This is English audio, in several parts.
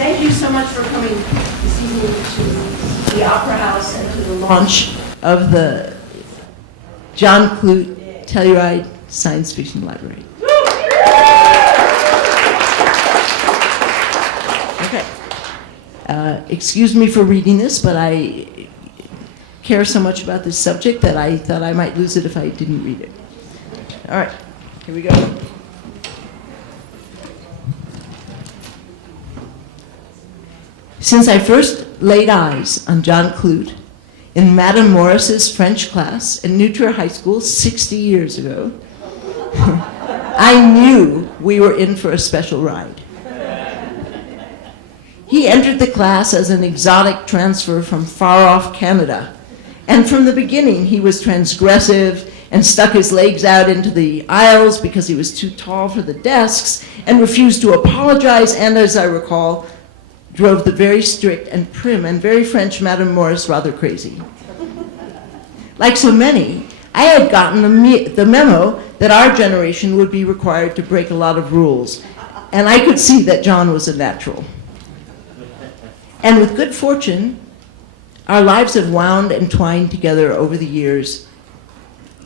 Thank you so much for coming this evening to the Opera House and to the launch of the John Clute Telluride Science Fiction Library. Okay. Excuse me for reading this, but I care so much about this subject that I thought I might lose it if I didn't read it. All right, here we go. Since I first laid eyes on John Clute in Madame Morris's French class at Neutra High School 60 years ago, I knew we were in for a special ride. He entered the class as an exotic transfer from far-off Canada, and from the beginning he was transgressive and stuck his legs out into the aisles because he was too tall for the desks and refused to apologize, and as I recall, drove the very strict and prim and very French Madame Morris rather crazy. Like so many, I had gotten the memo that our generation would be required to break a lot of rules, and I could see that John was a natural. And with good fortune, our lives have wound and twined together over the years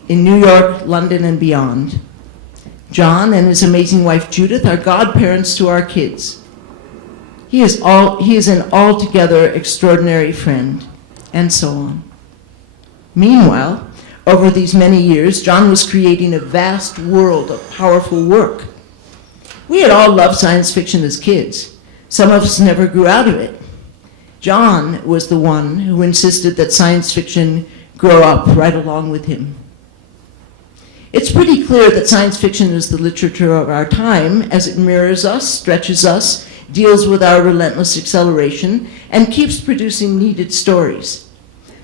in New York, London, and beyond. John and his amazing wife Judith are godparents to our kids. He is an altogether extraordinary friend, and so on. Meanwhile, over these many years, John was creating a vast world of powerful work. We had all loved science fiction as kids. Some of us never grew out of it. John was the one who insisted that science fiction grow up right along with him. It's pretty clear that science fiction is the literature of our time, as it mirrors us, stretches us, deals with our relentless acceleration, and keeps producing needed stories.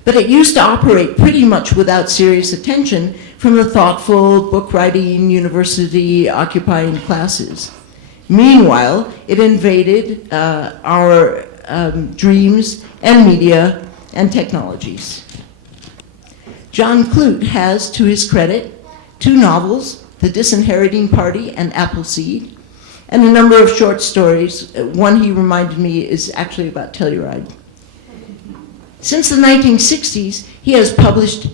But it used to operate pretty much without serious attention from the thoughtful, book-writing, university-occupying classes. Meanwhile, it invaded our dreams and media and technologies. John Clute has, to his credit, 2 novels, The Disinheriting Party and Appleseed, and a number of short stories. One he reminded me is actually about Telluride. Since the 1960s, he has published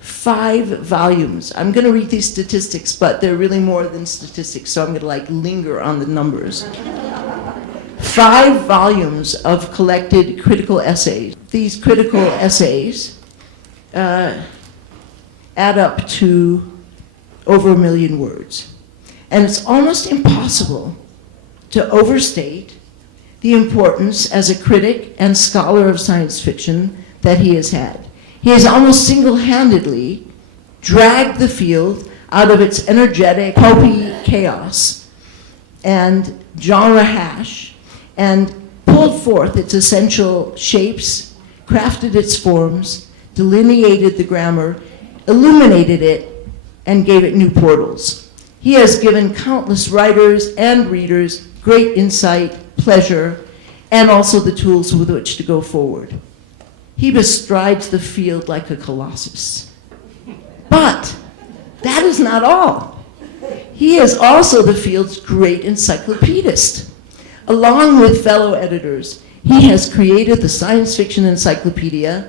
5 volumes. I'm going to read these statistics, but they're really more than statistics, so I'm going to linger on the numbers. 5 volumes of collected critical essays. These critical essays add up to over 1 million words. And it's almost impossible to overstate the importance as a critic and scholar of science fiction that he has had. He has almost single-handedly dragged the field out of its energetic, pulpy chaos and genre hash, and pulled forth its essential shapes, crafted its forms, delineated the grammar, illuminated it, and gave it new portals. He has given countless writers and readers great insight, pleasure, and also the tools with which to go forward. He bestrides the field like a colossus. But that is not all. He is also the field's great encyclopedist. Along with fellow editors, he has created the Science Fiction Encyclopedia.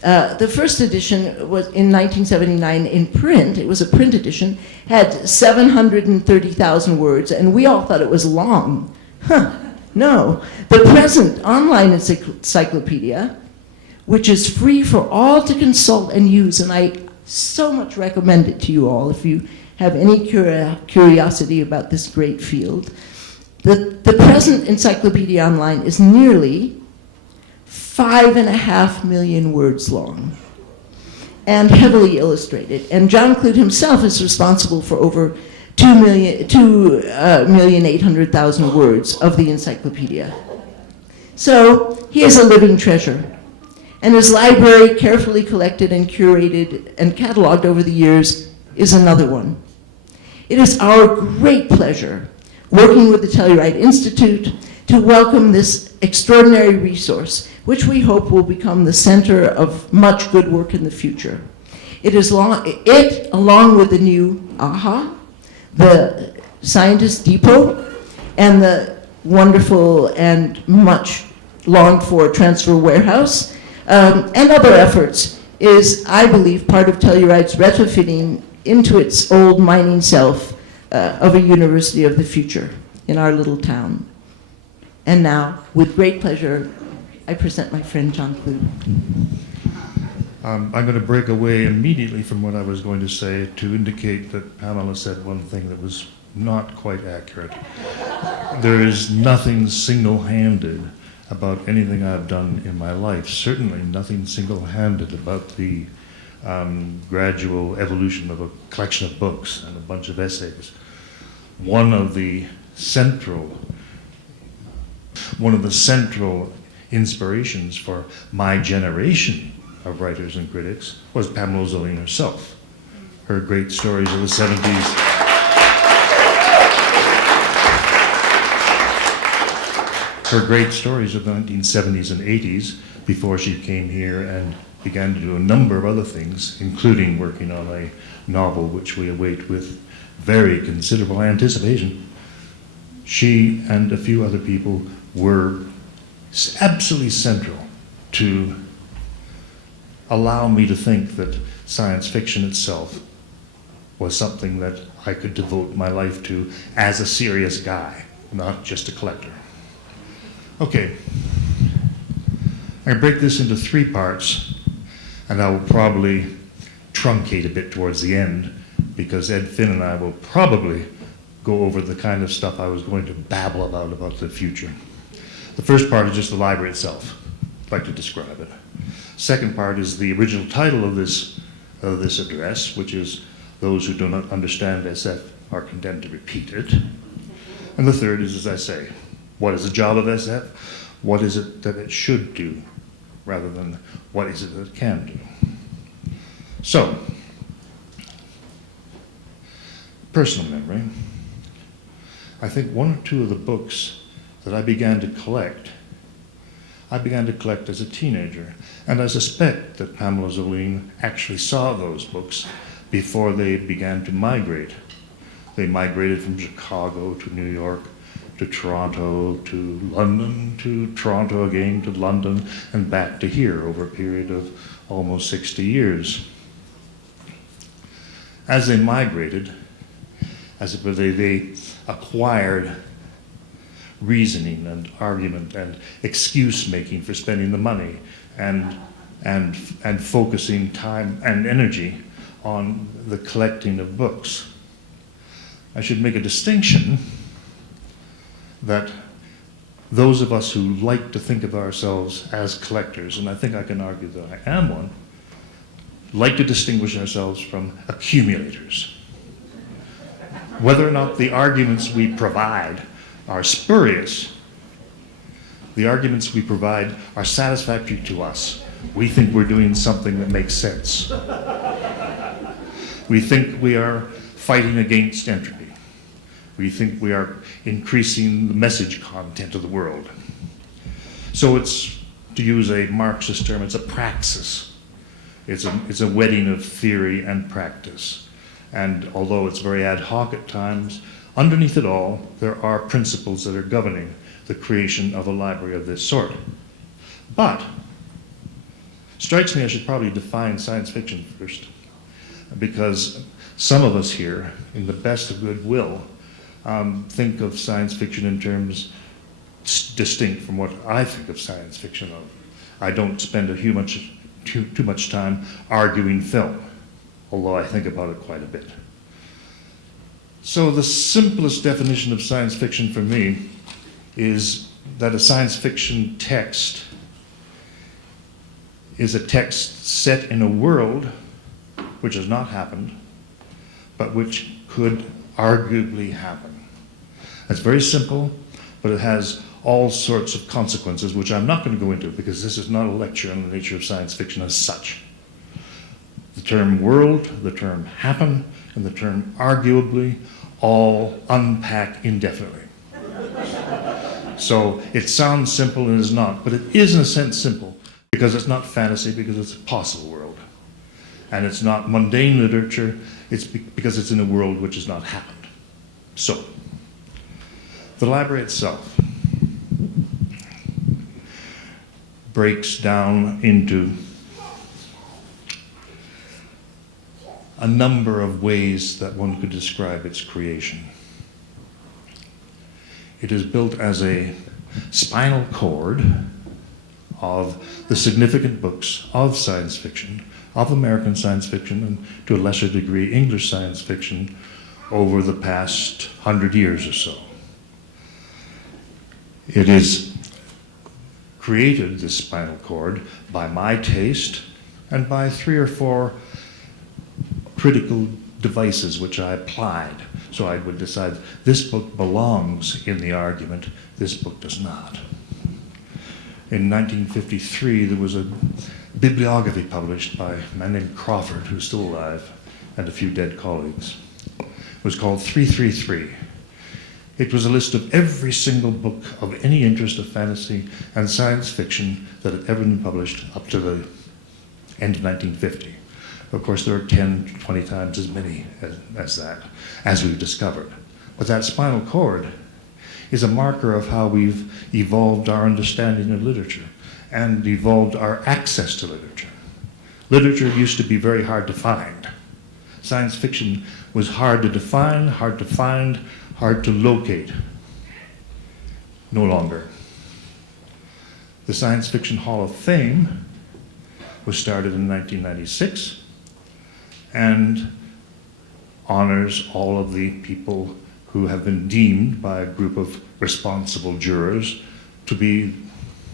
The first edition was in 1979 in print. It was a print edition, had 730,000 words, and we all thought it was long. No. The present online encyclopedia, which is free for all to consult and use, and I so much recommend it to you all if you have any curiosity about this great field. The present encyclopedia online is nearly 5.5 million words long and heavily illustrated. And John Clute himself is responsible for over 2,800,000 words of the encyclopedia. So he is a living treasure. And his library, carefully collected and curated and cataloged over the years, is another one. It is our great pleasure, working with the Telluride Institute, to welcome this extraordinary resource, which we hope will become the center of much good work in the future. It, along with the new AHA, the Scientist Depot, and the wonderful and much longed-for transfer warehouse, and other efforts, is, I believe, part of Telluride's retrofitting into its old mining self of a university of the future in our little town. And now, with great pleasure, I present my friend John Clute. I'm going to break away immediately from what I was going to say to indicate that Pamela said one thing that was not quite accurate. There is nothing single-handed about anything I've done in my life. Certainly nothing single-handed about the gradual evolution of a collection of books and a bunch of essays. One of the central inspirations for my generation of writers and critics was Pamela Zolene herself. Her great stories of the 70s. Her great stories of the 1970s and 80s before she came here and began to do a number of other things, including working on a novel which we await with very considerable anticipation. She and a few other people were absolutely central to allow me to think that science fiction itself was something that I could devote my life to as a serious guy, not just a collector. Okay, I break this into 3 parts, and I will probably truncate a bit towards the end, because Ed Finn and I will probably go over the kind of stuff I was going to babble about the future. The first part is just the library itself. I'd like to describe it. Second part is the original title of this address, which is "Those who do not understand SF are condemned to repeat it." And the third is, as I say, what is the job of SF? What is it that it should do, rather than what is it that it can do? So, personal memory. I think 1 or 2 of the books that I began to collect as a teenager. And I suspect that Pamela Zolene actually saw those books before they began to migrate. They migrated from Chicago to New York, to Toronto, to London, to Toronto again, to London, and back to here over a period of almost 60 years. As they migrated, as it were, they acquired reasoning and argument and excuse making for spending the money and focusing time and energy on the collecting of books. I should make a distinction that those of us who like to think of ourselves as collectors, and I think I can argue that I am one, like to distinguish ourselves from accumulators. Whether or not the arguments we provide are spurious, the arguments we provide are satisfactory to us. We think we're doing something that makes sense. We think we are fighting against entropy. We think we are increasing the message content of the world. So it's, to use a Marxist term, it's a praxis. It's a wedding of theory and practice. And although it's very ad hoc at times, underneath it all, there are principles that are governing the creation of a library of this sort. But, strikes me I should probably define science fiction first, because some of us here, in the best of goodwill, think of science fiction in terms distinct from what I think of science fiction of. I don't spend too much time arguing film, although I think about it quite a bit. So the simplest definition of science fiction for me is that a science fiction text is a text set in a world which has not happened, but which could arguably happen. It's very simple, but it has all sorts of consequences, which I'm not going to go into because this is not a lecture on the nature of science fiction as such. The term world, the term happen, and the term arguably all unpack indefinitely. So it sounds simple and is not, but it is in a sense simple because it's not fantasy, because it's a possible world. And it's not mundane literature, it's because it's in a world which has not happened. So, the library itself. breaks down into a number of ways that one could describe its creation. It is built as a spinal cord of the significant books of science fiction, of American science fiction, and to a lesser degree English science fiction over the past 100 years or so. It is created, this spinal cord, by my taste and by 3 or 4 critical devices which I applied. So I would decide this book belongs in the argument, this book does not. In 1953, there was a bibliography published by a man named Crawford, who's still alive, and a few dead colleagues. It was called 333. It was a list of every single book of any interest of fantasy and science fiction that had ever been published up to the end of 1950. Of course, there are 10, 20 times as many as that, as we've discovered. But that spinal cord is a marker of how we've evolved our understanding of literature and evolved our access to literature. Literature used to be very hard to find. Science fiction was hard to define, hard to find, hard to locate. No longer. The Science Fiction Hall of Fame was started in 1996 and honors all of the people who have been deemed by a group of responsible jurors to be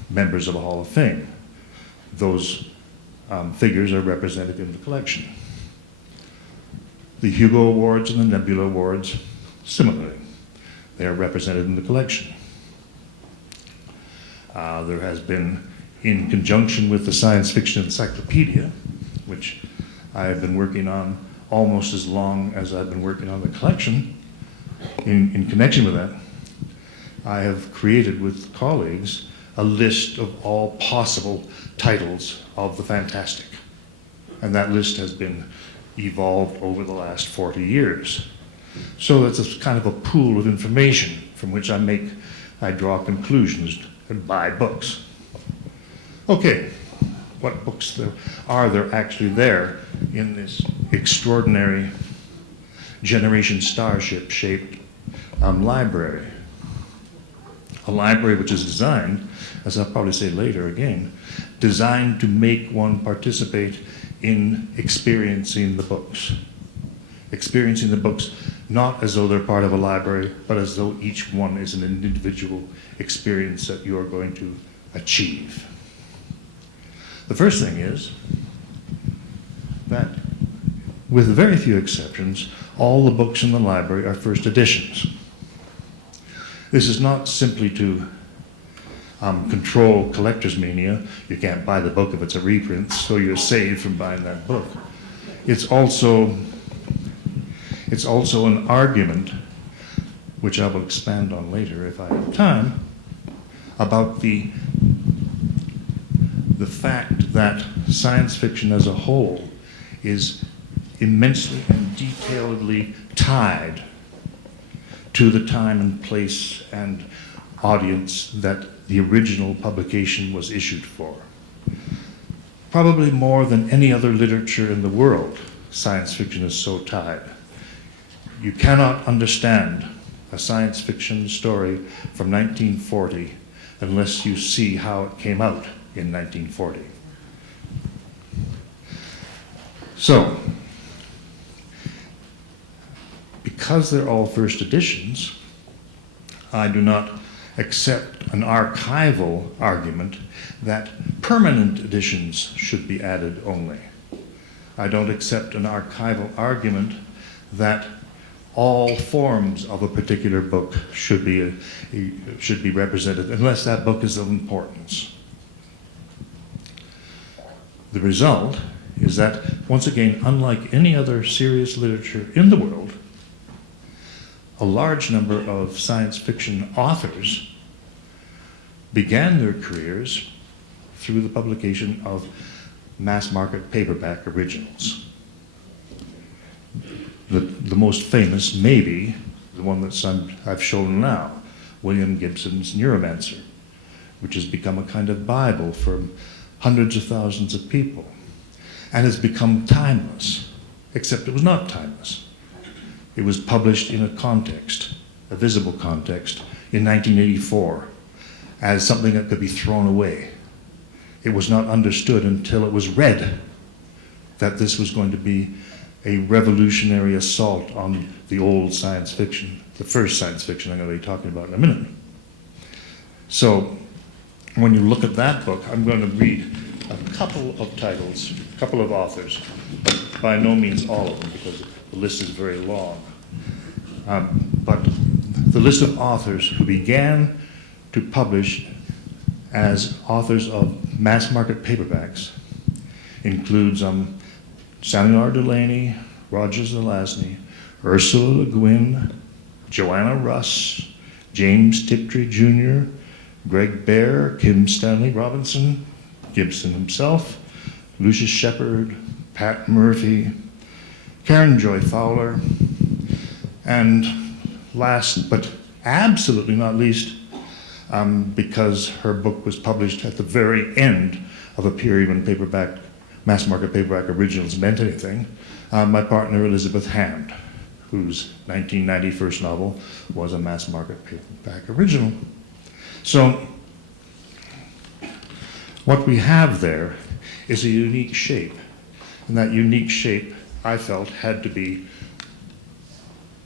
members of a Hall of Fame. Those figures are represented in the collection. The Hugo Awards and the Nebula Awards, similarly, they are represented in the collection. There has been, in conjunction with the Science Fiction Encyclopedia, which I have been working on almost as long as I've been working on the collection, in connection with that, I have created with colleagues a list of all possible titles of the fantastic. And that list has been evolved over the last 40 years. So it's a kind of a pool of information from which I draw conclusions and buy books. Okay, what books are there actually there in this extraordinary Generation Starship-shaped library? A library which is designed, as I'll probably say later again, designed to make one participate in experiencing the books. Experiencing the books not as though they're part of a library, but as though each one is an individual experience that you're going to achieve. The first thing is that, with very few exceptions, all the books in the library are first editions. This is not simply to control collector's mania. You can't buy the book if it's a reprint, so you're saved from buying that book. It's also an argument, which I will expand on later if I have time, about the fact that science fiction as a whole is immensely and detailedly tied to the time and place and audience that the original publication was issued for. Probably more than any other literature in the world, science fiction is so tied. You cannot understand a science fiction story from 1940 unless you see how it came out in 1940. So, because they're all first editions, I do not accept an archival argument that permanent editions should be added only. I don't accept an archival argument that all forms of a particular book should be represented unless that book is of importance. The result is that, once again, unlike any other serious literature in the world, a large number of science fiction authors began their careers through the publication of mass market paperback originals. The most famous may be the one that I've shown now, William Gibson's Neuromancer. which has become a kind of Bible for hundreds of thousands of people, and has become timeless, except it was not timeless. It was published in a context, a visible context, in 1984, as something that could be thrown away. It was not understood until it was read that this was going to be a revolutionary assault on the old science fiction, the first science fiction I'm going to be talking about in a minute. So when you look at that book, I'm going to read a couple of titles, a couple of authors, but by no means all of them, because the list is very long. But the list of authors who began to publish as authors of mass market paperbacks includes Samuel R. Delany, Roger Zelazny, Ursula Le Guin, Joanna Russ, James Tiptree Jr., Greg Bear, Kim Stanley Robinson, Gibson himself, Lucius Shepard, Pat Murphy, Karen Joy Fowler, and last but absolutely not least, because her book was published at the very end of a period when mass market paperback originals meant anything, my partner Elizabeth Hand, whose 1990 first novel was a mass market paperback original. So what we have there is a unique shape, and that unique shape, I felt, had to be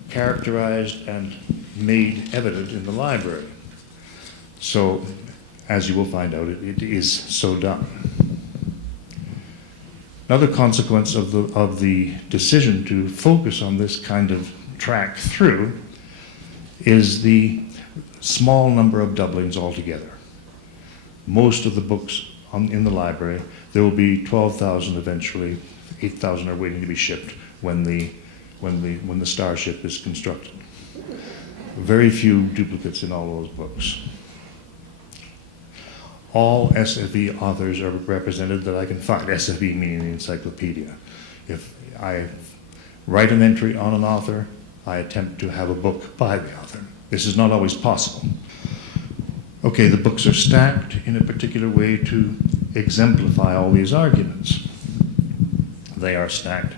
characterized and made evident in the library. So, as you will find out, it is so done. Another consequence of the decision to focus on this kind of track through is the small number of doublings altogether. Most of the books in the library, there will be 12,000 eventually, 8,000 are waiting to be shipped when the Starship is constructed. Very few duplicates in all those books. All SFE authors are represented that I can find, SFE meaning the encyclopedia. If I write an entry on an author, I attempt to have a book by the author. This is not always possible. Okay, the books are stacked in a particular way to exemplify all these arguments. They are stacked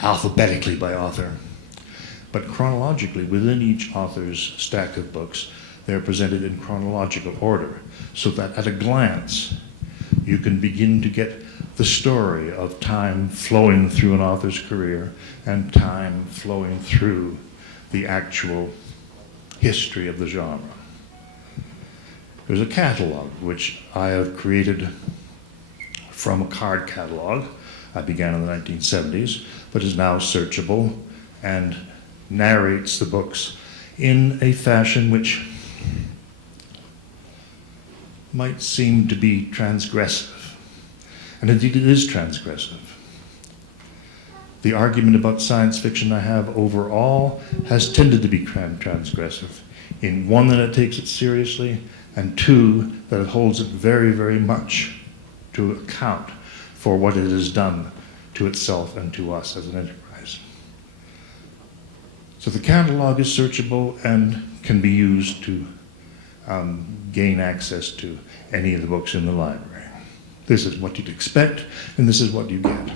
alphabetically by author, but chronologically within each author's stack of books, they're presented in chronological order, so that at a glance, you can begin to get the story of time flowing through an author's career and time flowing through the actual history of the genre. There's a catalog which I have created from a card catalog. I began in the 1970s, but is now searchable and narrates the books in a fashion which might seem to be transgressive. And indeed it is transgressive. The argument about science fiction I have overall has tended to be transgressive. In one, that it takes it seriously, and two, that it holds it very, very much to account for what it has done to itself and to us as an enterprise. So the catalog is searchable and can be used to gain access to any of the books in the library. This is what you'd expect, and this is what you get.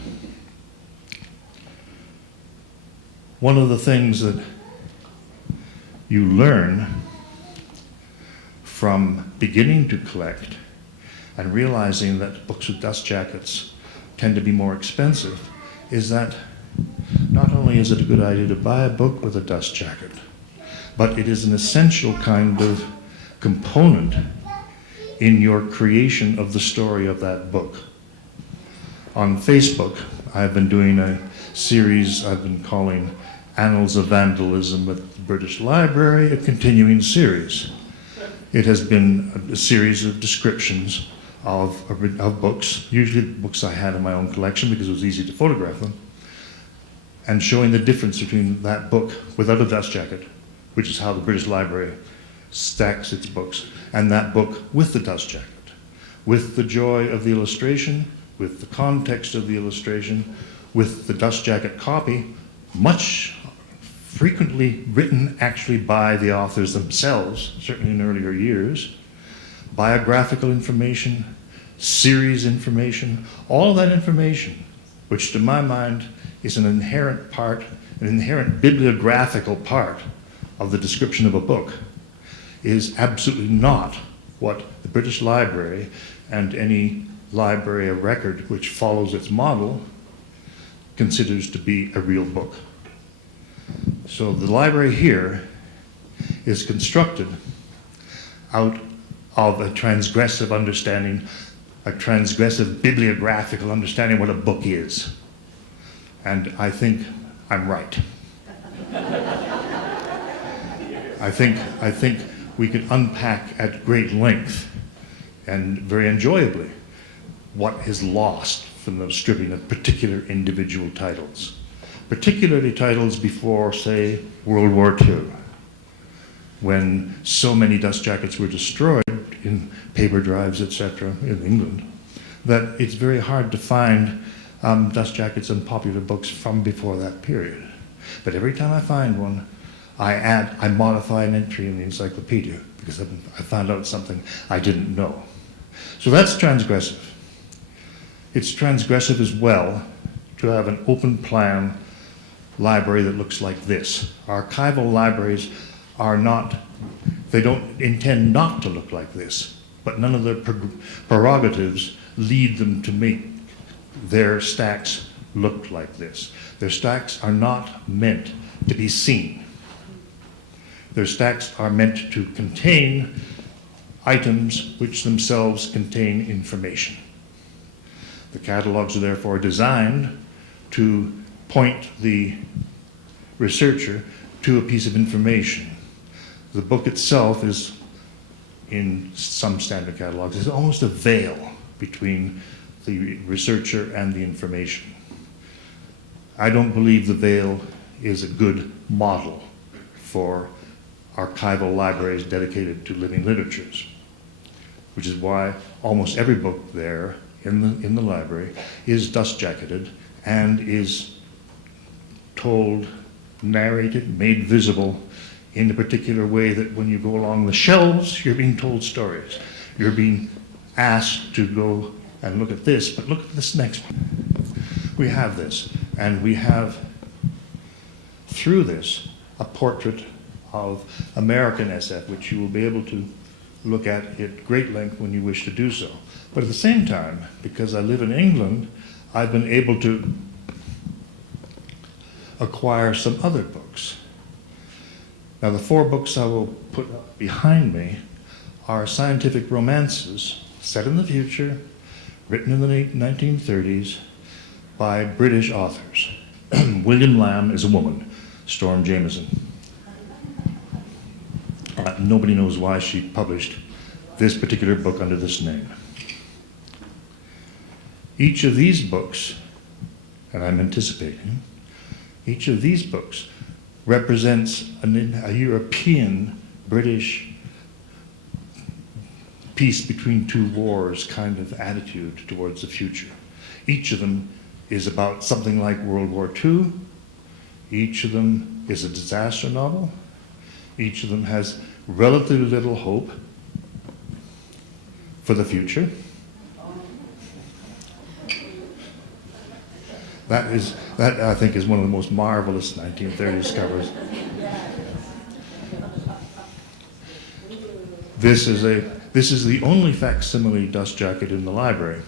One of the things that you learn from beginning to collect and realizing that books with dust jackets tend to be more expensive is that not only is it a good idea to buy a book with a dust jacket, but it is an essential kind of component in your creation of the story of that book. On Facebook, I've been doing a series I've been calling Annals of Vandalism at the British Library, a continuing series. It has been a series of descriptions of books, usually books I had in my own collection because it was easy to photograph them, and showing the difference between that book without a dust jacket, which is how the British Library stacks its books, and that book with the dust jacket, with the joy of the illustration, with the context of the illustration, with the dust jacket copy, much frequently written actually by the authors themselves, certainly in earlier years, biographical information, series information, all of that information, which to my mind is an inherent part, an inherent bibliographical part of the description of a book, is absolutely not what the British Library and any library of record which follows its model considers to be a real book. So the library here is constructed out of a transgressive understanding, a transgressive bibliographical understanding what a book is. And I think I'm right. I think we could unpack at great length and very enjoyably what is lost from the stripping of particular individual titles, particularly titles before, say, World War II, when so many dust jackets were destroyed in paper drives, etc., in England, that it's very hard to find dust jackets and popular books from before that period. But every time I find one, I modify an entry in the encyclopedia because I found out something I didn't know. So that's transgressive. It's transgressive as well to have an open plan library that looks like this. Archival libraries are not, they don't intend not to look like this, but none of their prerogatives lead them to make their stacks look like this. Their stacks are not meant to be seen. Their stacks are meant to contain items which themselves contain information. The catalogs are therefore designed to point the researcher to a piece of information. The book itself is, in some standard catalogs, is almost a veil between the researcher and the information. I don't believe the veil is a good model for archival libraries dedicated to living literatures, which is why almost every book there in the library is dust jacketed and is told, narrated, made visible in a particular way that when you go along the shelves, you're being told stories. You're being asked to go and look at this, but look at this next one. We have this, and we have, through this, a portrait of American SF, which you will be able to look at great length when you wish to do so. But at the same time, because I live in England, I've been able to acquire some other books. Now, the 4 books I will put up behind me are scientific romances set in the future, written in the late 1930s by British authors. William Lamb is a woman, Storm Jameson. Nobody knows why she published this particular book under this name. Each of these books, and I'm anticipating, each of these books represents a European, British peace between two wars kind of attitude towards the future. Each of them is about something like World War II. Each of them is a disaster novel. Each of them has relatively little hope for the future. That I think is one of the most marvelous 1930s covers. This is the only facsimile dust jacket in the library.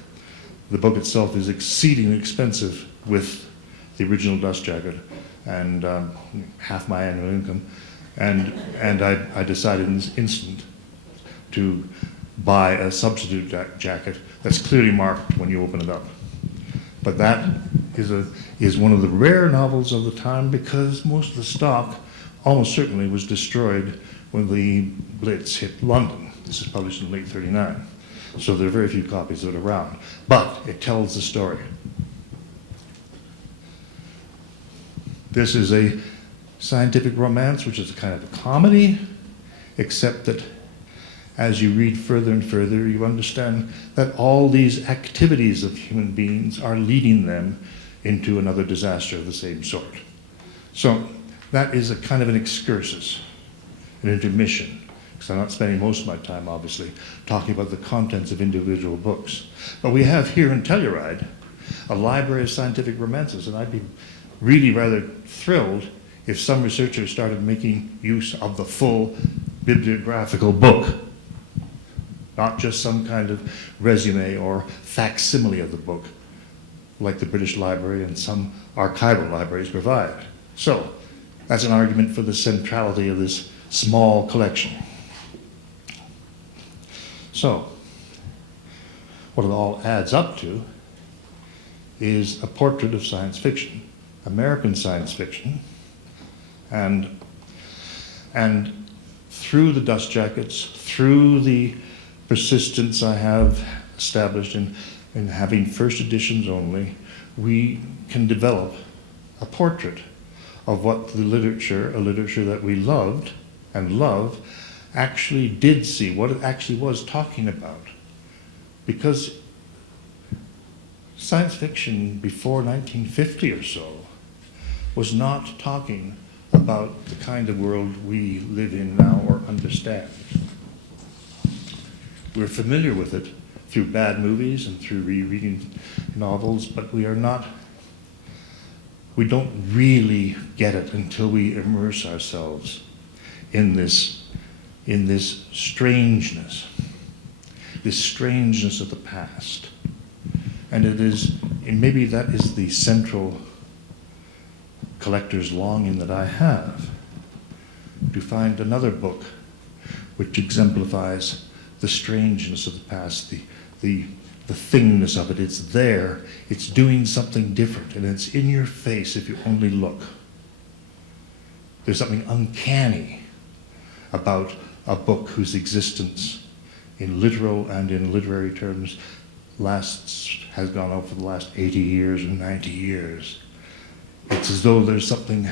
The book itself is exceedingly expensive with the original dust jacket and half my annual income. And I decided in this instant to buy a substitute jacket that's clearly marked when you open it up. But that is one of the rare novels of the time because most of the stock almost certainly was destroyed when the Blitz hit London. This is published in late '39. So there are very few copies of it around. But it tells the story. This is a scientific romance, which is a kind of a comedy, except that as you read further and further, you understand that all these activities of human beings are leading them into another disaster of the same sort. So that is a kind of an excursus, an intermission because I'm not spending most of my time, obviously, talking about the contents of individual books. But we have here in Telluride a library of scientific romances, and I'd be really rather thrilled if some researchers started making use of the full bibliographical book, not just some kind of resume or facsimile of the book, like the British Library and some archival libraries provide. So, that's an argument for the centrality of this small collection. So, what it all adds up to is a portrait of science fiction, American science fiction, and through the dust jackets, through the persistence I have established in having first editions only, we can develop a portrait of what the literature, a literature that we loved and love, actually did see, what it actually was talking about. Because science fiction before 1950 or so was not talking about the kind of world we live in now or understand. We're familiar with it through bad movies and through rereading novels, but we don't really get it until we immerse ourselves in this strangeness of the past. And maybe that is the central collector's longing that I have, to find another book which exemplifies the strangeness of the past, the thingness of it. It's there, it's doing something different, and it's in your face if you only look. There's something uncanny about a book whose existence, in literal and in literary terms, has gone on for the last 80 years or 90 years. It's as though there's something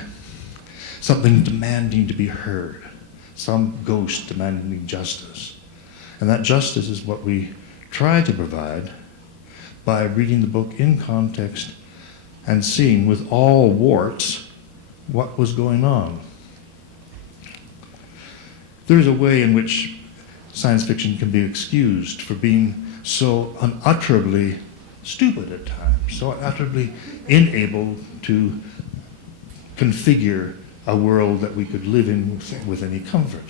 demanding to be heard, some ghost demanding justice. And that justice is what we try to provide by reading the book in context and seeing with all warts what was going on. There's a way in which science fiction can be excused for being so unutterably stupid at times, so unutterably unable to configure a world that we could live in with any comfort.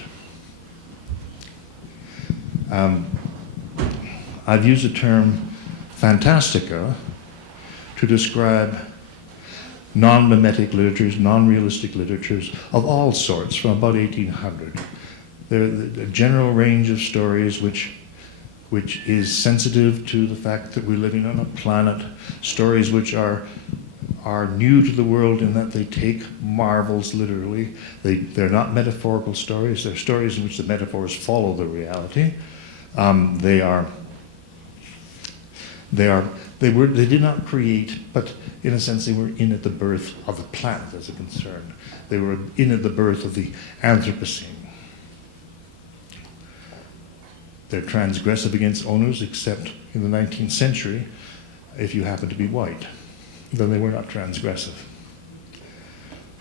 I've used the term fantastica to describe non-mimetic literatures, non-realistic literatures of all sorts from about 1800. They're a general range of stories which is sensitive to the fact that we're living on a planet, stories which are new to the world in that they take marvels literally. They're not metaphorical stories, they're stories in which the metaphors follow the reality. They did not create, but in a sense they were in at the birth of the planet as a concern. They were in at the birth of the Anthropocene. They're transgressive against owners, except in the 19th century, if you happen to be white. Then they were not transgressive.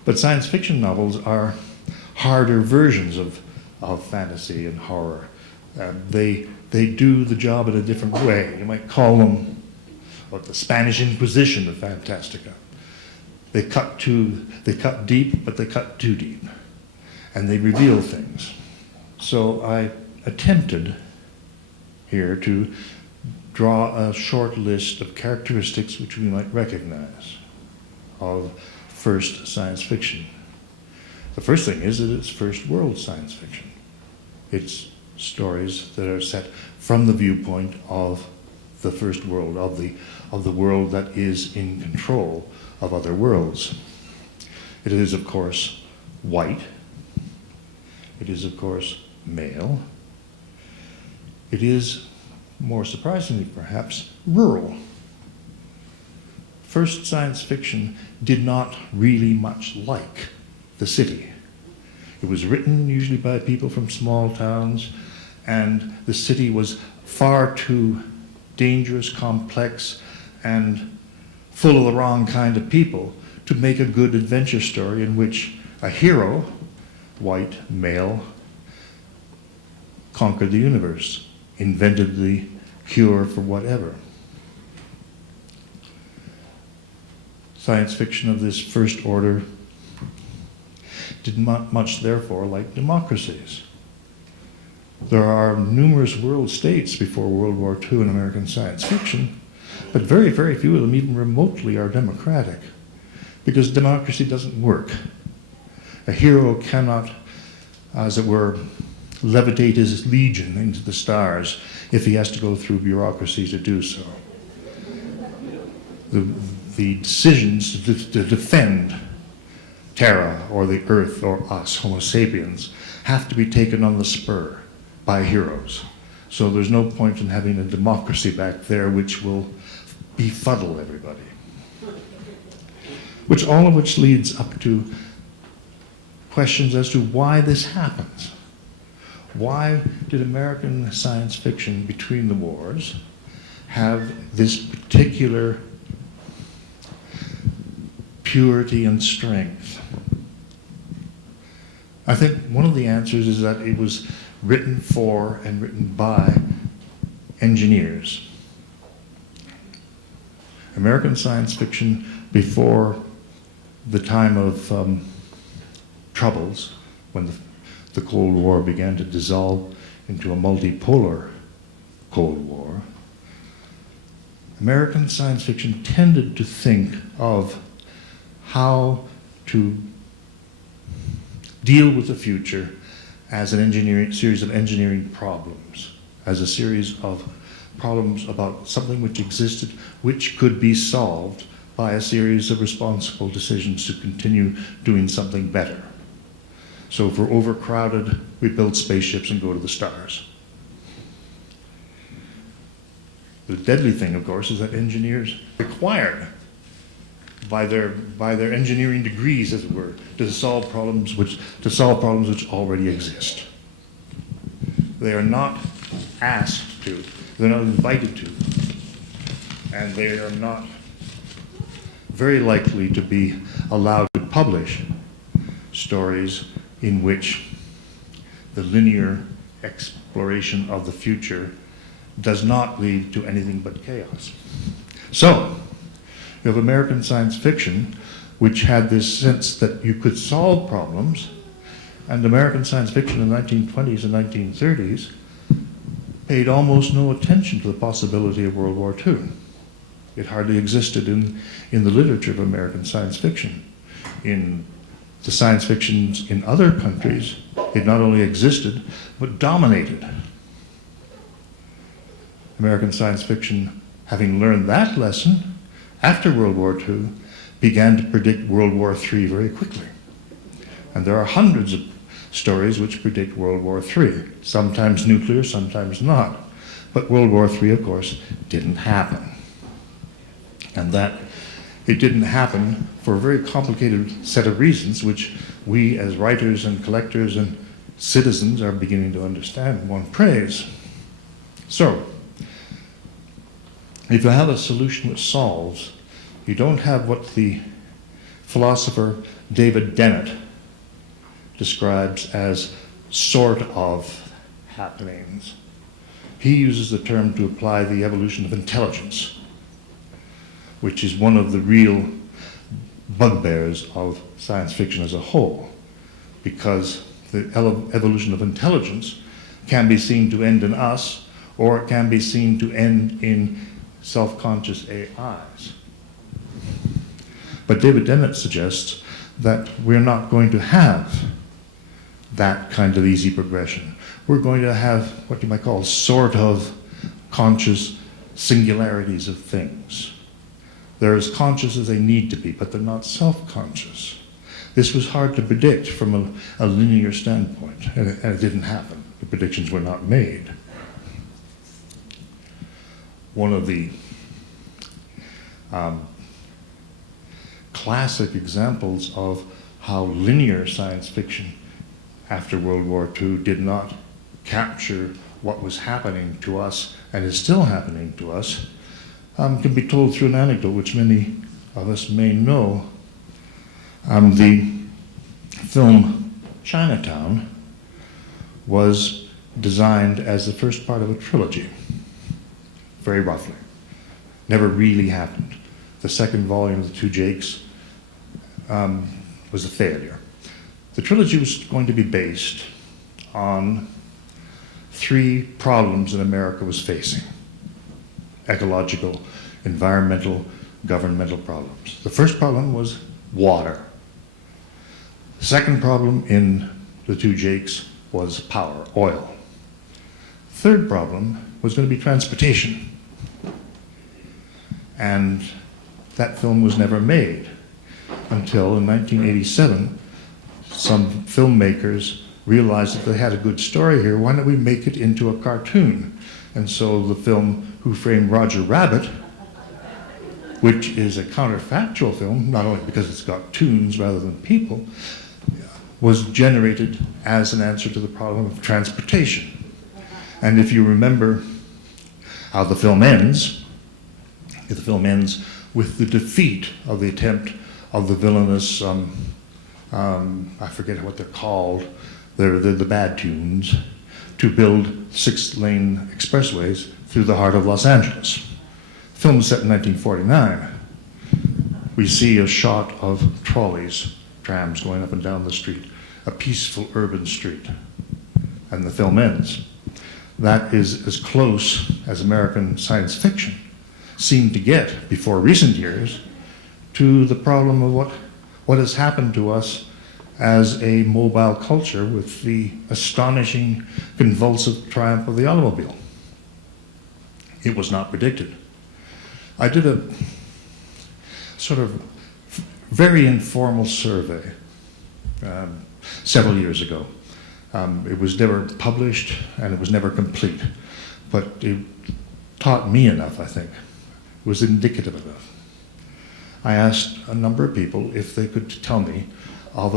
But science fiction novels are harder versions of fantasy and horror. They do the job in a different way. You might call them the Spanish Inquisition of Fantastica. They cut deep, but they cut too deep. And they reveal things. So I attempted here to draw a short list of characteristics which we might recognize of first science fiction. The first thing is that it's first world science fiction. It's stories that are set from the viewpoint of the first world, of the world that is in control of other worlds. It is, of course, white. It is, of course, male. It is, more surprisingly perhaps, rural. First science fiction did not really much like the city. It was written usually by people from small towns, and the city was far too dangerous, complex, and full of the wrong kind of people to make a good adventure story in which a hero, white, male, conquered the universe, invented the cure for whatever. Science fiction of this first order did not much, therefore, like democracies. There are numerous world states before World War II in American science fiction, but very, very few of them even remotely are democratic, because democracy doesn't work. A hero cannot, as it were, levitate his legion into the stars if he has to go through bureaucracy to do so. The decisions to defend Terra or the Earth or us, Homo sapiens, have to be taken on the spur by heroes. So there's no point in having a democracy back there which will befuddle everybody. All of which leads up to questions as to why this happens. Why did American science fiction between the wars have this particular purity and strength? I think one of the answers is that it was written for and written by engineers. American science fiction before the time of troubles, when the Cold War began to dissolve into a multipolar Cold War, American science fiction tended to think of how to deal with the future as an series of engineering problems, as a series of problems about something which existed, which could be solved by a series of responsible decisions to continue doing something better. So if we're overcrowded, we build spaceships and go to the stars. The deadly thing, of course, is that engineers are required by their engineering degrees, as it were, to solve problems which already exist. They are not asked to, they're not invited to, and they are not very likely to be allowed to publish stories in which the linear exploration of the future does not lead to anything but chaos. So, you have American science fiction, which had this sense that you could solve problems, and American science fiction in the 1920s and 1930s paid almost no attention to the possibility of World War II. It hardly existed in the literature of American science fiction. In the science fictions in other countries, it not only existed, but dominated. American science fiction, having learned that lesson, after World War II, began to predict World War III very quickly. And there are hundreds of stories which predict World War III, sometimes nuclear, sometimes not. But World War III, of course, didn't happen. And that it didn't happen for a very complicated set of reasons, which we as writers and collectors and citizens are beginning to understand and want to praise. So, if you have a solution which solves, you don't have what the philosopher David Dennett describes as sort of happenings. He uses the term to apply the evolution of intelligence, which is one of the real bugbears of science fiction as a whole, because the evolution of intelligence can be seen to end in us, or it can be seen to end in self-conscious AIs. But David Dennett suggests that we're not going to have that kind of easy progression. We're going to have what you might call sort of conscious singularities of things. They're as conscious as they need to be, but they're not self-conscious. This was hard to predict from a linear standpoint, and it didn't happen. The predictions were not made. One of the classic examples of how linear science fiction after World War II did not capture what was happening to us and is still happening to us can be told through an anecdote which many of us may know. The film Chinatown was designed as the first part of a trilogy, very roughly. Never really happened. The second volume of The Two Jakes was a failure. The trilogy was going to be based on 3 problems that America was facing: ecological, environmental, governmental problems. The first problem was water. The second problem in The Two Jakes was power, oil. Third problem was going to be transportation. And that film was never made until in 1987, some filmmakers realized that they had a good story here. Why don't we make it into a cartoon? And so the film Who Framed Roger Rabbit, which is a counterfactual film, not only because it's got tunes rather than people, was generated as an answer to the problem of transportation. And if you remember how the film ends with the defeat of the attempt of the villainous, I forget what they're called, they're the bad tunes, to build 6-lane expressways through the heart of Los Angeles. The film is set in 1949. We see a shot of trolleys, trams going up and down the street, a peaceful urban street, and the film ends. That is as close as American science fiction seemed to get before recent years to the problem of what has happened to us as a mobile culture with the astonishing, convulsive triumph of the automobile. It was not predicted. I did a sort of very informal survey several years ago. It was never published and it was never complete, but it taught me enough, I think. It was indicative enough. I asked a number of people if they could tell me of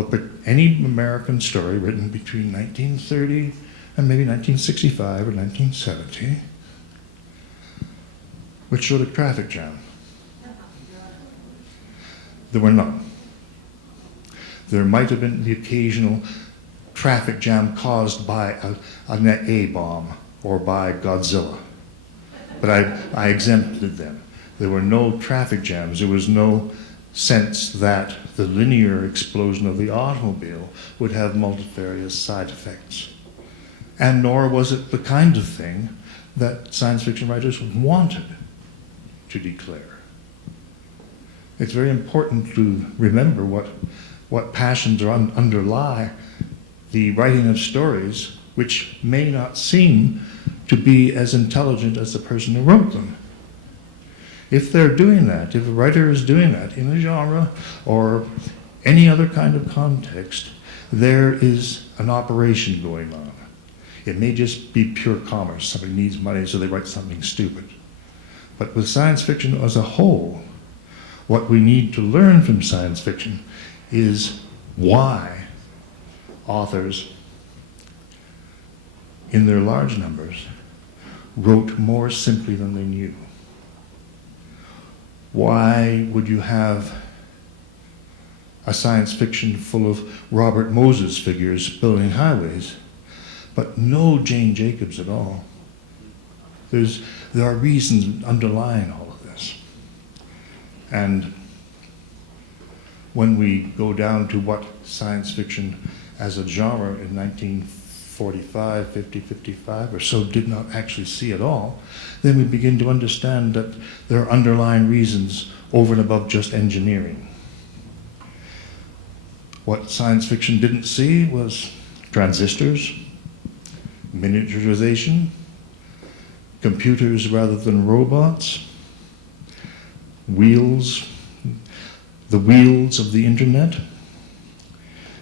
any American story written between 1930 and maybe 1965 or 1970 which showed a traffic jam. There were none. There might have been the occasional traffic jam caused by an A-bomb or by Godzilla, but I exempted them. There were no traffic jams. There was no sense that the linear explosion of the automobile would have multifarious side effects. And nor was it the kind of thing that science fiction writers wanted to declare. It's very important to remember what passions underlie the writing of stories which may not seem to be as intelligent as the person who wrote them. If they're doing that, if a writer is doing that in a genre or any other kind of context, there is an operation going on. It may just be pure commerce. Somebody needs money, so they write something stupid. But with science fiction as a whole, what we need to learn from science fiction is why authors, in their large numbers, wrote more simply than they knew. Why would you have a science fiction full of Robert Moses figures building highways, but no Jane Jacobs at all? There are reasons underlying all of this. And when we go down to what science fiction as a genre in 1945, 50, 55 or so did not actually see at all, then we begin to understand that there are underlying reasons over and above just engineering. What science fiction didn't see was transistors, miniaturization, computers rather than robots, wheels, the wheels of the internet.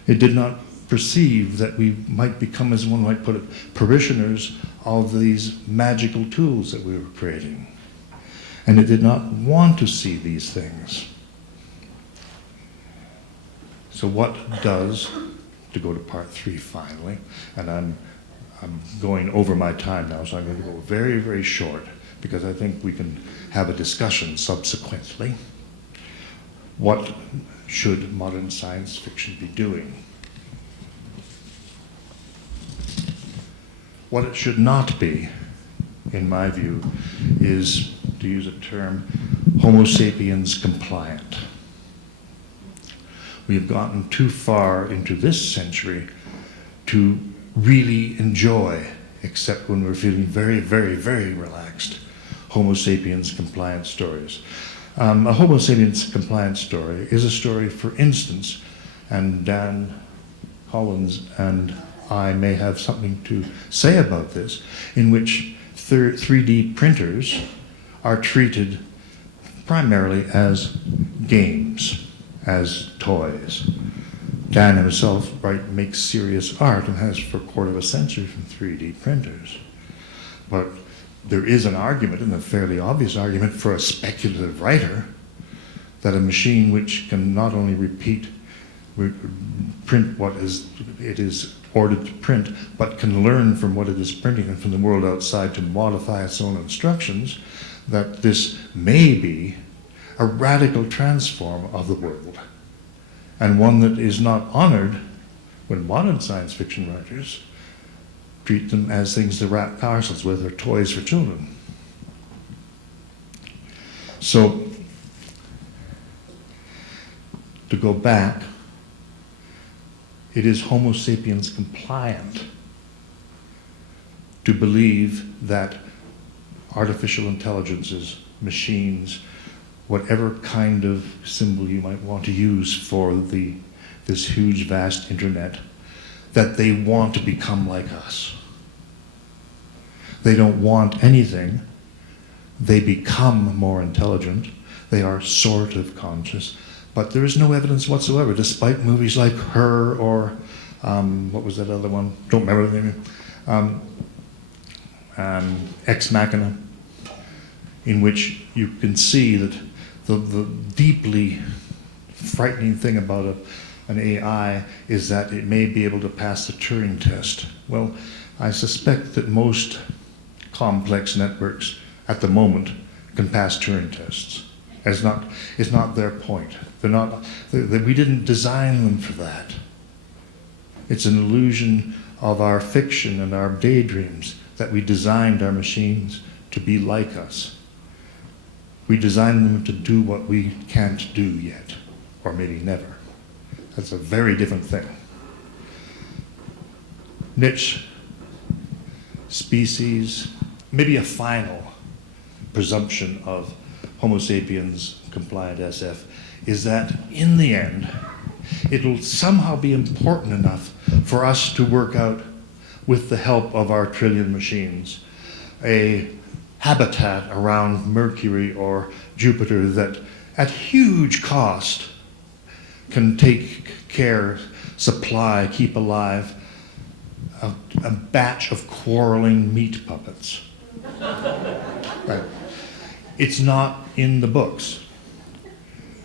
It did not perceive that we might become, as one might put it, parishioners of these magical tools that we were creating. And it did not want to see these things. So what does, to go to part 3 finally, and I'm going over my time now, so I'm going to go very, very short, because I think we can have a discussion subsequently. What should modern science fiction be doing? What it should not be, in my view, is, to use a term, Homo sapiens compliant. We have gotten too far into this century to really enjoy, except when we're feeling very, very, very relaxed, Homo sapiens compliant stories. A Homo sapiens compliant story is a story, for instance, and Dan Collins and I may have something to say about this, in which 3D printers are treated primarily as games, as toys. Dan himself makes serious art and has for a quarter of a century from 3D printers. But there is an argument, and a fairly obvious argument for a speculative writer, that a machine which can not only print what it is ordered to print, but can learn from what it is printing and from the world outside to modify its own instructions, that this may be a radical transform of the world, and one that is not honored when modern science fiction writers treat them as things to wrap parcels with or toys for children. So, to go back, it is Homo sapiens compliant to believe that artificial intelligences, machines, whatever kind of symbol you might want to use for this huge, vast internet, that they want to become like us. They don't want anything. They become more intelligent. They are sort of conscious. But there is no evidence whatsoever, despite movies like Her or, what was that other one? Don't remember the name. Ex Machina, in which you can see that the deeply frightening thing about an AI is that it may be able to pass the Turing test. Well, I suspect that most complex networks at the moment can pass Turing tests. It's not their point. We didn't design them for that. It's an illusion of our fiction and our daydreams that we designed our machines to be like us. We designed them to do what we can't do yet, or maybe never. That's a very different thing. Niche species, maybe a final presumption of Homo sapiens compliant SF is that in the end, it'll somehow be important enough for us to work out, with the help of our trillion machines, a habitat around Mercury or Jupiter that at huge cost can take care, supply, keep alive a batch of quarreling meat puppets. Right. It's not in the books.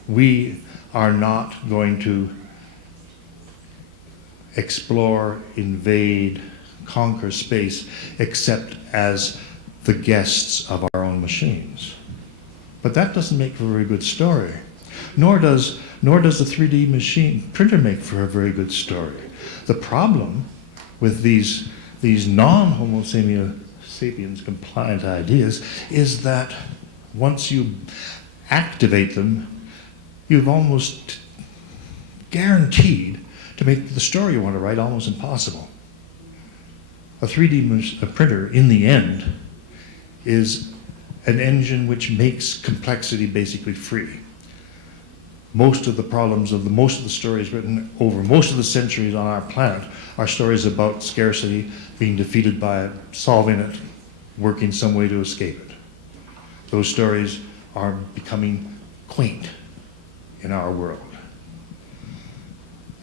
We are not going to explore, invade, conquer space except as the guests of our own machines. But that doesn't make for a very good story. Nor does the 3D machine printer make for a very good story. The problem with these non-Homo sapiens compliant ideas is that once you activate them, you've almost guaranteed to make the story you want to write almost impossible. A 3D printer, in the end, is an engine which makes complexity basically free. Most of the problems of most of the stories written over most of the centuries on our planet are stories about scarcity, being defeated by it, solving it, working some way to escape it. Those stories are becoming quaint in our world.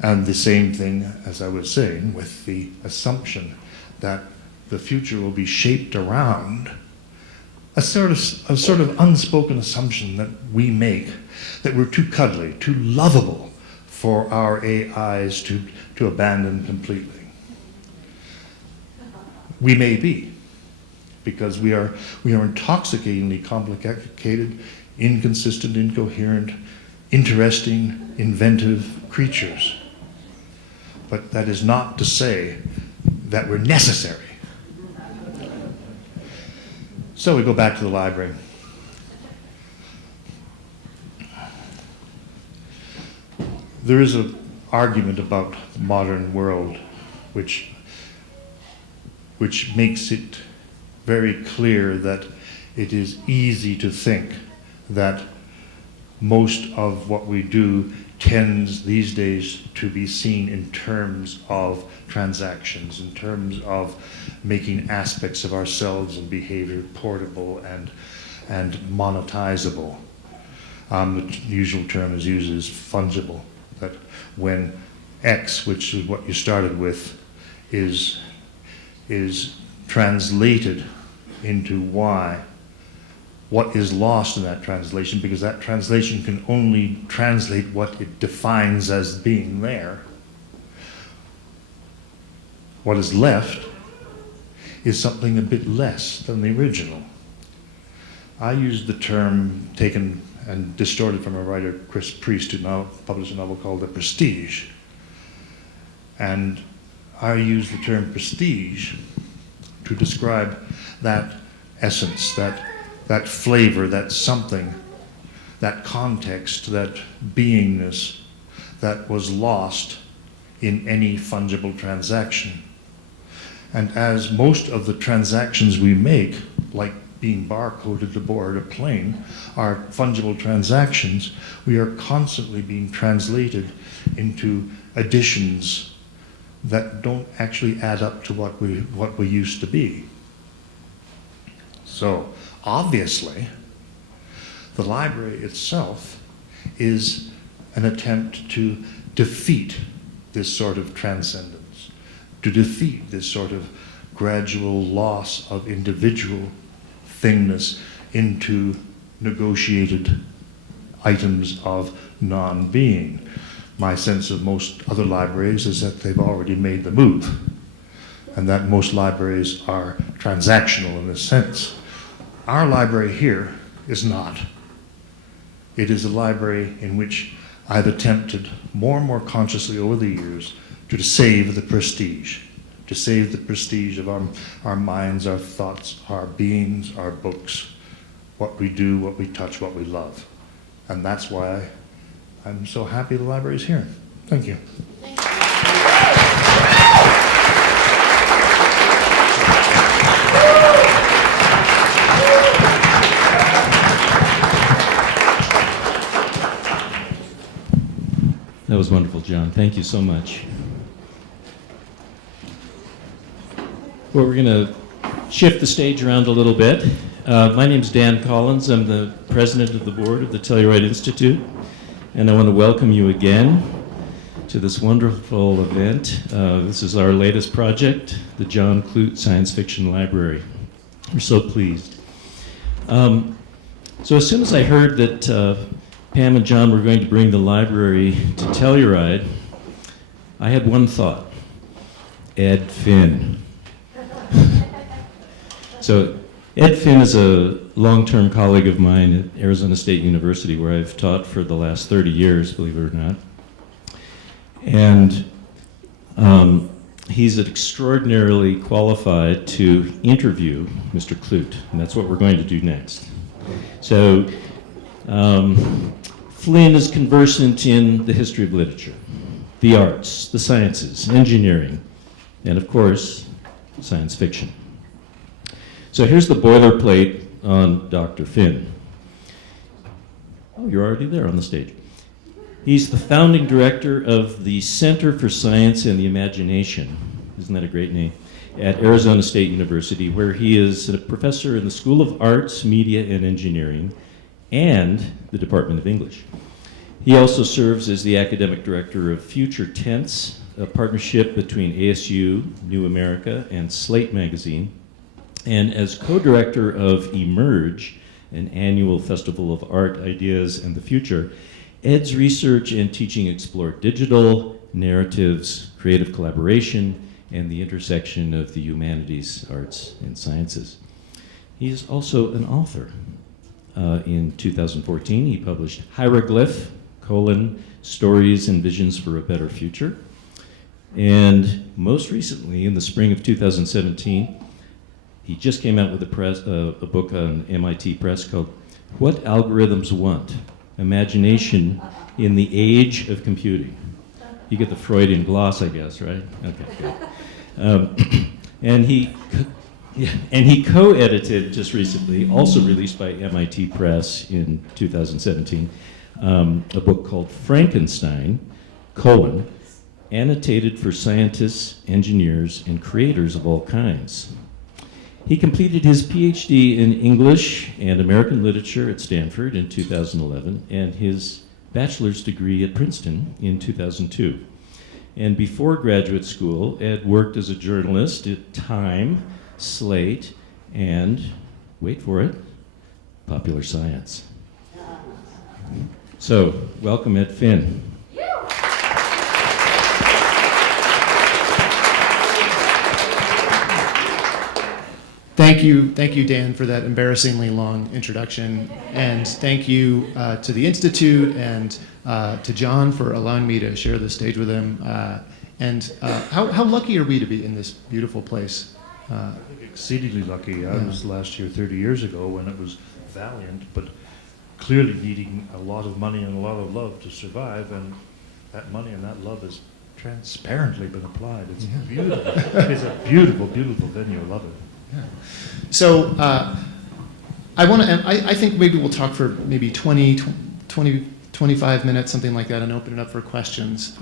And the same thing, as I was saying, with the assumption that the future will be shaped around a sort of unspoken assumption that we make that we're too cuddly, too lovable for our AIs to abandon completely. We may be, because we are intoxicatingly complicated, inconsistent, incoherent, interesting, inventive creatures. But that is not to say that we're necessary. So we go back to the library. There is an argument about the modern world which makes it very clear that it is easy to think that most of what we do tends these days to be seen in terms of transactions, in terms of making aspects of ourselves and behavior portable and monetizable. The usual term is used as fungible, that when X, which is what you started with, is translated into Y, what is lost in that translation, because that translation can only translate what it defines as being there. What is left is something a bit less than the original. I use the term taken and distorted from a writer, Chris Priest, who now published a novel called The Prestige. And I use the term prestige to describe that essence, that flavor, that something, that context, that beingness that was lost in any fungible transaction. And as most of the transactions we make, like being barcoded aboard a plane, are fungible transactions, we are constantly being translated into additions that don't actually add up to what we used to be. So, obviously, the library itself is an attempt to defeat this sort of transcendence, to defeat this sort of gradual loss of individual thingness into negotiated items of non-being. My sense of most other libraries is that they've already made the move, and that most libraries are transactional in this sense. Our library here is not. It is a library in which I've attempted more and more consciously over the years to save the prestige, to save the prestige of our minds, our thoughts, our beings, our books, what we do, what we touch, what we love. And that's why I'm so happy the library is here. Thank you. That was wonderful, John. Thank you so much. Well, we're going to shift the stage around a little bit. My name's Dan Collins. I'm the president of the board of the Telluride Institute, and I want to welcome you again to this wonderful event. This is our latest project, the John Clute Science Fiction Library. We're so pleased. So as soon as I heard that Pam and John were going to bring the library to Telluride, I had one thought: Ed Finn. So Ed Finn is a long-term colleague of mine at Arizona State University, where I've taught for the last 30 years, believe it or not. And he's extraordinarily qualified to interview Mr. Clute, and that's what we're going to do next. So Flynn is conversant in the history of literature, the arts, the sciences, engineering, and of course, science fiction. So here's the boilerplate on Dr. Finn. Oh, you're already there on the stage. He's the founding director of the Center for Science and the Imagination, isn't that a great name, at Arizona State University, where he is a professor in the School of Arts, Media, and Engineering, and the Department of English. He also serves as the academic director of Future Tense, a partnership between ASU, New America, and Slate Magazine, and as co-director of Emerge, an annual festival of art, ideas, and the future. Ed's research and teaching explore digital, narratives, creative collaboration, and the intersection of the humanities, arts, and sciences. He is also an author. In 2014, he published Hieroglyph, Stories and Visions for a Better Future. And most recently, in the spring of 2017, He just came out with a book on MIT Press called What Algorithms Want, Imagination in the Age of Computing. You get the Freudian gloss, I guess, right? Okay, good. And he co-edited just recently, also released by MIT Press in 2017, a book called Frankenstein, annotated for scientists, engineers, and creators of all kinds. He completed his PhD in English and American Literature at Stanford in 2011 and his bachelor's degree at Princeton in 2002. And before graduate school, Ed worked as a journalist at Time, Slate, and, wait for it, Popular Science. So, welcome Ed Finn. Thank you, Dan, for that embarrassingly long introduction, and thank you to the Institute and to John for allowing me to share the stage with him. How lucky are we to be in this beautiful place? I think exceedingly lucky. I was last year 30 years ago when it was valiant, but clearly needing a lot of money and a lot of love to survive, and that money and that love has transparently been applied. It's beautiful. It's a beautiful, beautiful venue. I love it. Yeah. So I think maybe we'll talk for maybe 20, 25 minutes, something like that, and open it up for questions.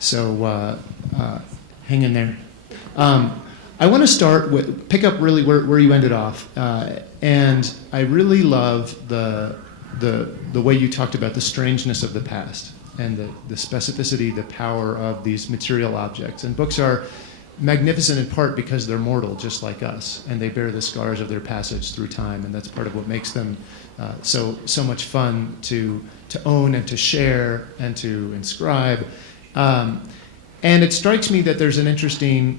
So hang in there. I want to start with, pick up really where you ended off. And I really love the way you talked about the strangeness of the past and the specificity, the power of these material objects. And books are magnificent in part because they're mortal, just like us, and they bear the scars of their passage through time, and that's part of what makes them so much fun to own and to share and to inscribe. And it strikes me that there's an interesting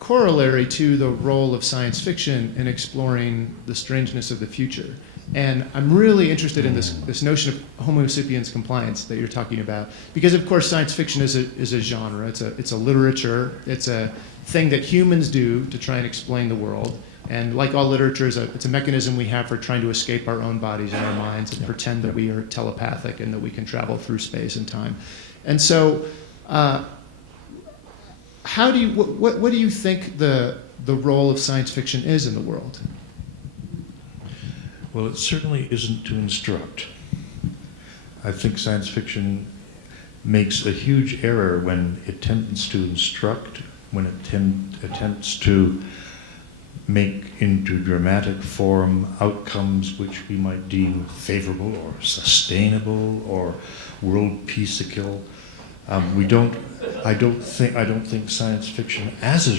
corollary to the role of science fiction in exploring the strangeness of the future. And I'm really interested in this notion of Homo sapiens compliance that you're talking about, because of course science fiction is a genre, it's a literature, it's a thing that humans do to try and explain the world. And like all literature, it's a mechanism we have for trying to escape our own bodies and our minds and pretend that we are telepathic and that we can travel through space and time. And so, what do you think the role of science fiction is in the world? Well, it certainly isn't to instruct. I think science fiction makes a huge error when it attempts to instruct, when it attempts to make into dramatic form outcomes which we might deem favorable or sustainable or world peaceable. I don't think science fiction as a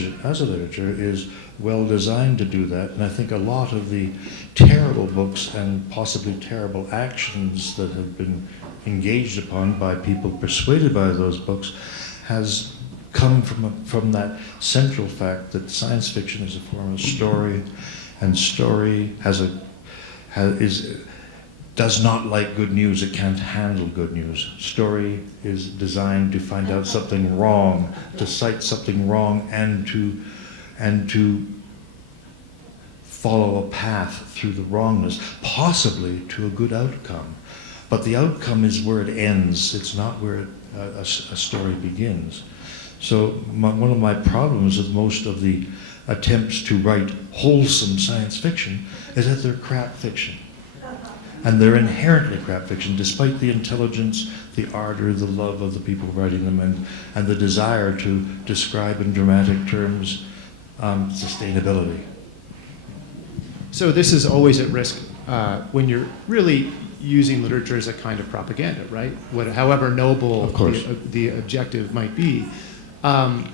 literature is well designed to do that, and I think a lot of the terrible books and possibly terrible actions that have been engaged upon by people persuaded by those books has come from that central fact that science fiction is a form of story, and story does not like good news. It can't handle good news. Story is designed to find out something wrong, to cite something wrong, and to follow a path through the wrongness, possibly to a good outcome. But the outcome is where it ends. It's not where a story begins. So one of my problems with most of the attempts to write wholesome science fiction is that they're crap fiction. And they're inherently crap fiction, despite the intelligence, the ardor, the love of the people writing them, and the desire to describe in dramatic terms sustainability. So this is always at risk when you're really using literature as a kind of propaganda, right? However noble the objective might be. On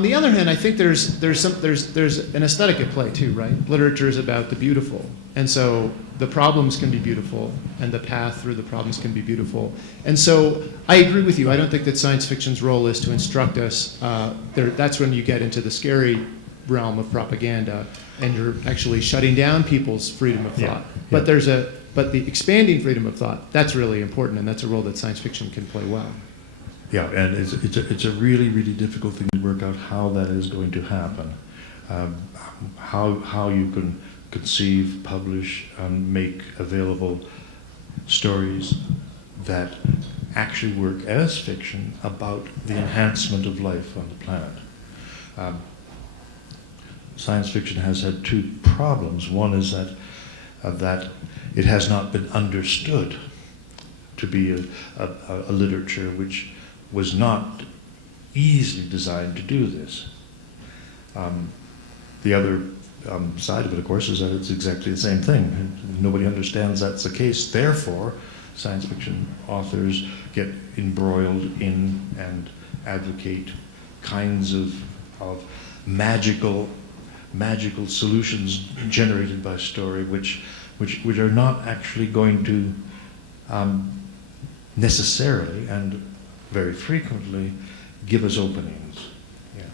the other hand, I think there's an aesthetic at play too, right? Literature is about the beautiful, and so the problems can be beautiful, and the path through the problems can be beautiful. And so I agree with you. I don't think that science fiction's role is to instruct us. That's when you get into the scary realm of propaganda, and you're actually shutting down people's freedom of thought. But but the expanding freedom of thought, that's really important, and that's a role that science fiction can play well. Yeah, and it's a really, really difficult thing to work out how that is going to happen, how you can conceive, publish, and make available stories that actually work as fiction about the enhancement of life on the planet. Science fiction has had two problems. One is that it has not been understood to be a literature which was not easily designed to do this. The other side of it, of course, is that it's exactly the same thing. Nobody understands that's the case. Therefore, science fiction authors get embroiled in and advocate kinds of magical solutions generated by story, which are not actually going to necessarily and very frequently give us openings. Yeah.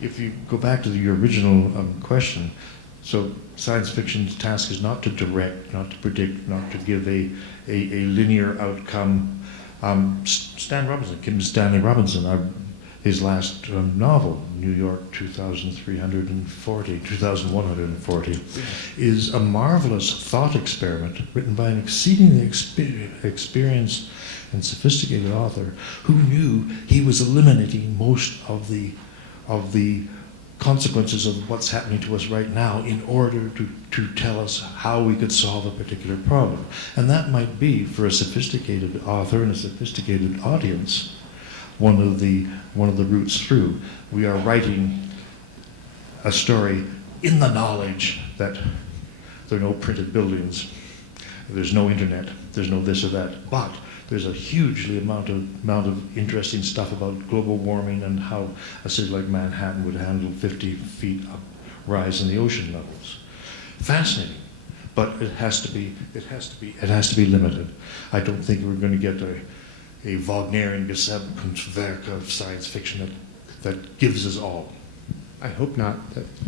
If you go back to your original question, so science fiction's task is not to direct, not to predict, not to give a linear outcome. Kim Stanley Robinson, his last novel, New York 2140, is a marvelous thought experiment written by an exceedingly experienced and sophisticated author who knew he was eliminating most of the consequences of what's happening to us right now in order to tell us how we could solve a particular problem. And that might be, for a sophisticated author and a sophisticated audience, one of the routes through. We are writing a story in the knowledge that there are no printed buildings, there's no internet, there's no this or that, but there's a hugely amount of interesting stuff about global warming and how a city like Manhattan would handle 50 feet up rise in the ocean levels. Fascinating, but it has to be limited. I don't think we're going to get a Wagnerian Gesamtkunstwerk of science fiction that gives us all. I hope not.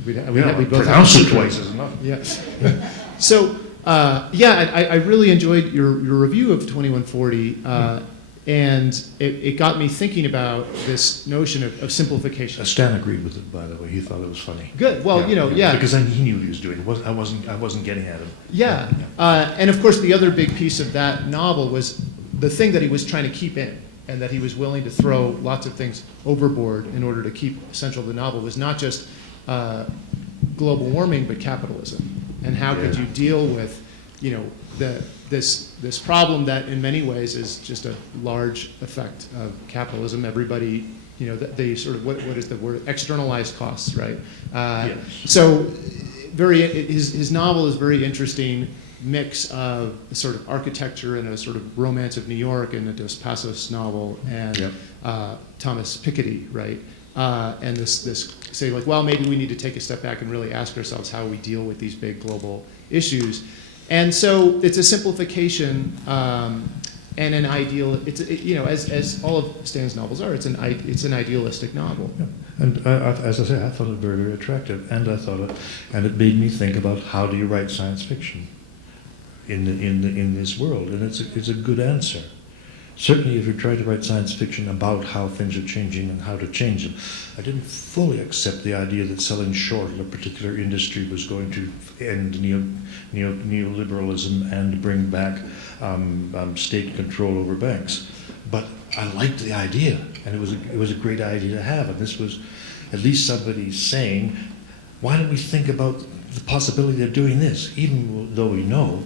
We both pronounce it twice is enough. Yes. So, I really enjoyed your review of 2140, and it got me thinking about this notion of simplification. Stan agreed with it, by the way. He thought it was funny. Good. Well, because he knew what he was doing. I wasn't getting at him. Yeah. And of course, the other big piece of that novel was the thing that he was trying to keep in, and that he was willing to throw lots of things overboard in order to keep essential to the novel, was not just global warming, but capitalism. And how could you deal with, this problem that in many ways is just a large effect of capitalism. Everybody, they sort of, what is the word? Externalized costs, right? So his novel is very interesting mix of a sort of architecture and a sort of romance of New York and a Dos Passos novel and Thomas Piketty, right? And this say like, well, maybe we need to take a step back and really ask ourselves how we deal with these big global issues. And so it's a simplification and an ideal. As all of Stan's novels are, it's an idealistic novel. Yeah. And as I say, I thought it very, very attractive, and and it made me think about how do you write science fiction in this world, and it's a good answer. Certainly, if you try to write science fiction about how things are changing and how to change them, I didn't fully accept the idea that selling short in a particular industry was going to end neoliberalism and bring back state control over banks. But I liked the idea, and it was a great idea to have. And this was at least somebody saying, why don't we think about the possibility of doing this, even though we know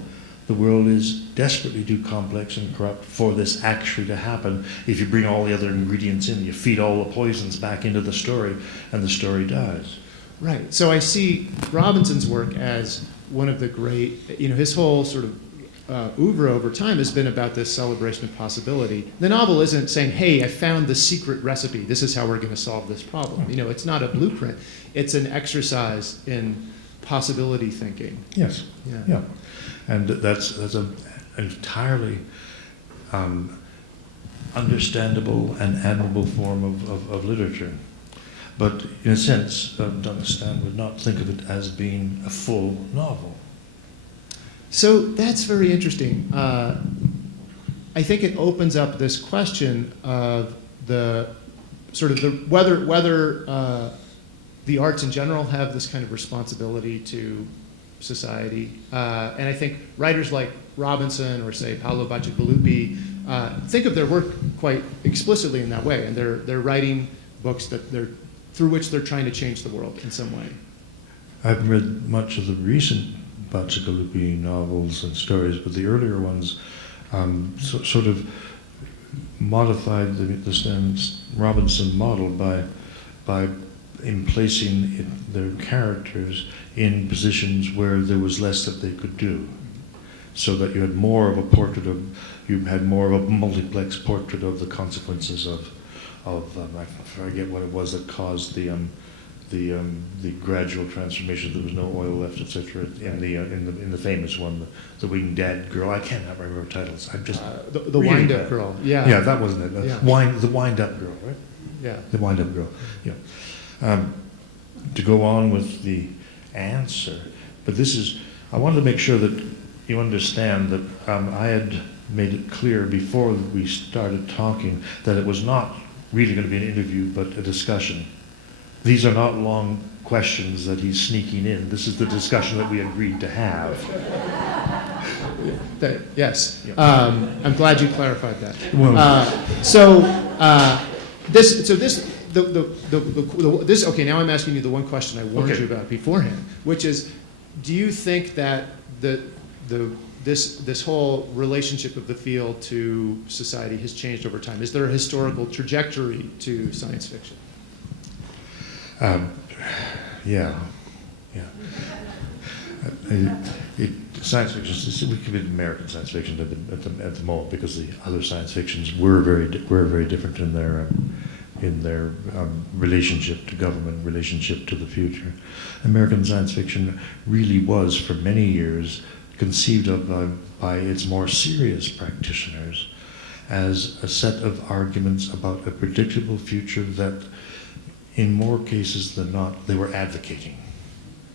the world is desperately too complex and corrupt for this actually to happen. If you bring all the other ingredients in, you feed all the poisons back into the story, and the story dies. Right. So I see Robinson's work as one of the great, his whole sort of oeuvre over time has been about this celebration of possibility. The novel isn't saying, hey, I found the secret recipe. This is how we're going to solve this problem. It's not a blueprint. It's an exercise in possibility thinking. Yes. Yeah. And that's an entirely understandable and admirable form of literature. But in a sense, Stan would not think of it as being a full novel. So that's very interesting. I think it opens up this question of the sort of the whether the arts in general have this kind of responsibility to society, and I think writers like Robinson or say Paolo Bacigalupi think of their work quite explicitly in that way, and they're writing books through which they're trying to change the world in some way. I haven't read much of the recent Bacigalupi novels and stories, but the earlier ones sort of modified the Robinson model by placing their characters in positions where there was less that they could do, so that you had more of a multiplex portrait of the consequences of I forget what it was that caused the gradual transformation. There was no oil left, etc. In the famous one, the winged dead girl. I cannot remember titles. I'm just The really wind-up bad. girl. Yeah. Yeah, that wasn't it. Yeah. The wind-up girl, right? Yeah. The wind-up girl. Yeah. To go on with the answer, but I wanted to make sure that you understand that I had made it clear before we started talking that it was not really going to be an interview, but a discussion. These are not long questions that he's sneaking in. This is the discussion that we agreed to have. Yes. Yeah. I'm glad you clarified that. Well, Okay, now I'm asking you the one question I warned you about beforehand, which is, do you think that this whole relationship of the field to society has changed over time? Is there a historical trajectory to science fiction? yeah. Science fiction, we could be American science fiction at the moment, because the other science fictions were very different in their relationship to government, relationship to the future. American science fiction really was, for many years, conceived of by its more serious practitioners as a set of arguments about a predictable future that, in more cases than not, they were advocating.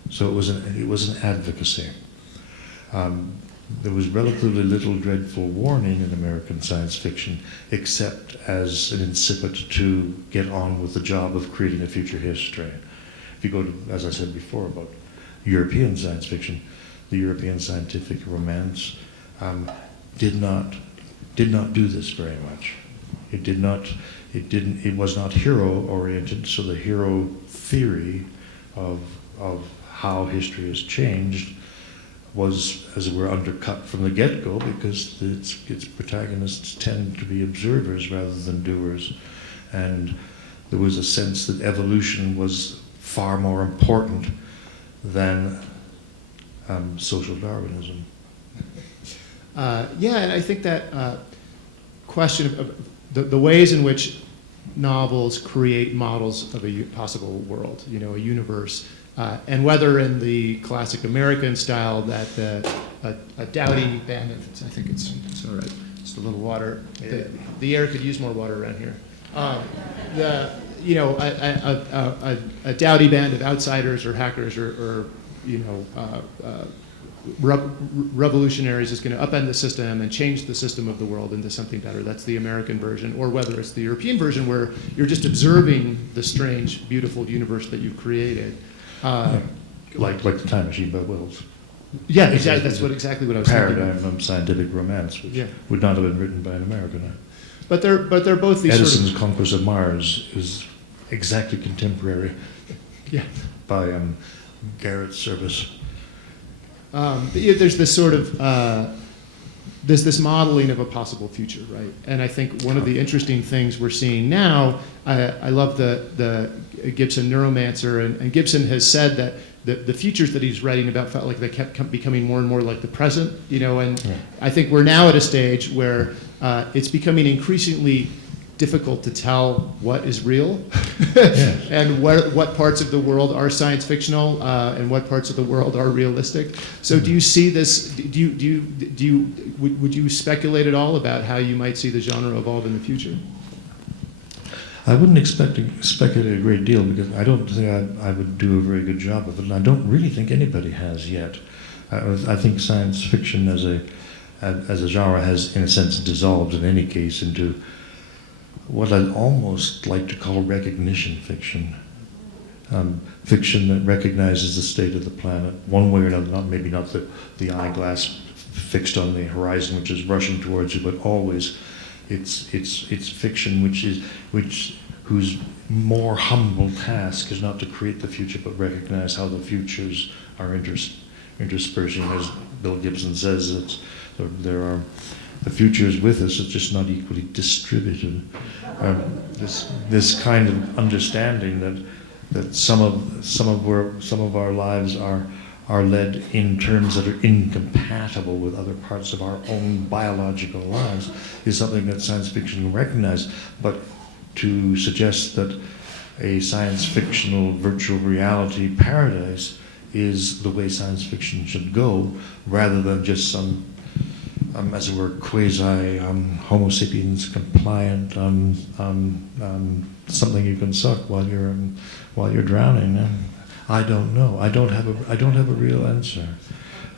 So it was an advocacy. There was relatively little dreadful warning in American science fiction, except as an incipit to get on with the job of creating a future history. If you go to, as I said before, about European science fiction, the European scientific romance did not do this very much. It was not hero oriented, so the hero theory of how history has changed was, as it were, undercut from the get-go, because its protagonists tend to be observers rather than doers. And there was a sense that evolution was far more important than social Darwinism. Yeah, and I think that question of the ways in which novels create models of a possible world, a universe, and whether in the classic American style that a dowdy band, I think it's all right, just a little water. The air could use more water around here. A dowdy band of outsiders or hackers or revolutionaries is going to upend the system and change the system of the world into something better. That's the American version. Or whether it's the European version, where you're just observing the strange, beautiful universe that you've created. Like the Time Machine by Wells. Yeah, exactly. That's exactly what I was thinking. Paradigm of scientific romance, which Yeah. would not have been written by an American. But they're both these Edison's sort of, Conquest of Mars is exactly contemporary yeah. by Garrett Service. But yeah, there's this sort of there's this modeling of a possible future, right? And I think one of the interesting things we're seeing now, I love the Gibson Neuromancer, and Gibson has said that the futures that he's writing about felt like they kept becoming more and more like the present, and Yeah. I think we're now at a stage where it's becoming increasingly difficult to tell what is real Yes. and what parts of the world are science fictional and what parts of the world are realistic. So do you see this, would you speculate at all about how you might see the genre evolve in the future? I wouldn't expect to speculate a great deal, because I don't think I would do a very good job of it, and I don't really think anybody has yet. I think science fiction as a genre has, in a sense, dissolved in any case into what I'd almost like to call recognition fiction. Fiction that recognizes the state of the planet one way or another, maybe not the eyeglass fixed on the horizon which is rushing towards you, but always it's fiction whose more humble task is not to create the future but recognize how the futures are interspersing. As Bill Gibson says, the future is with us, it's just not equally distributed. This kind of understanding that some of our lives are led in terms that are incompatible with other parts of our own biological lives is something that science fiction can recognize. But to suggest that a science fictional virtual reality paradise is the way science fiction should go, rather than just some as it were, quasi Homo sapiens compliant something you can suck while you're drowning. I don't know. I don't have a real answer,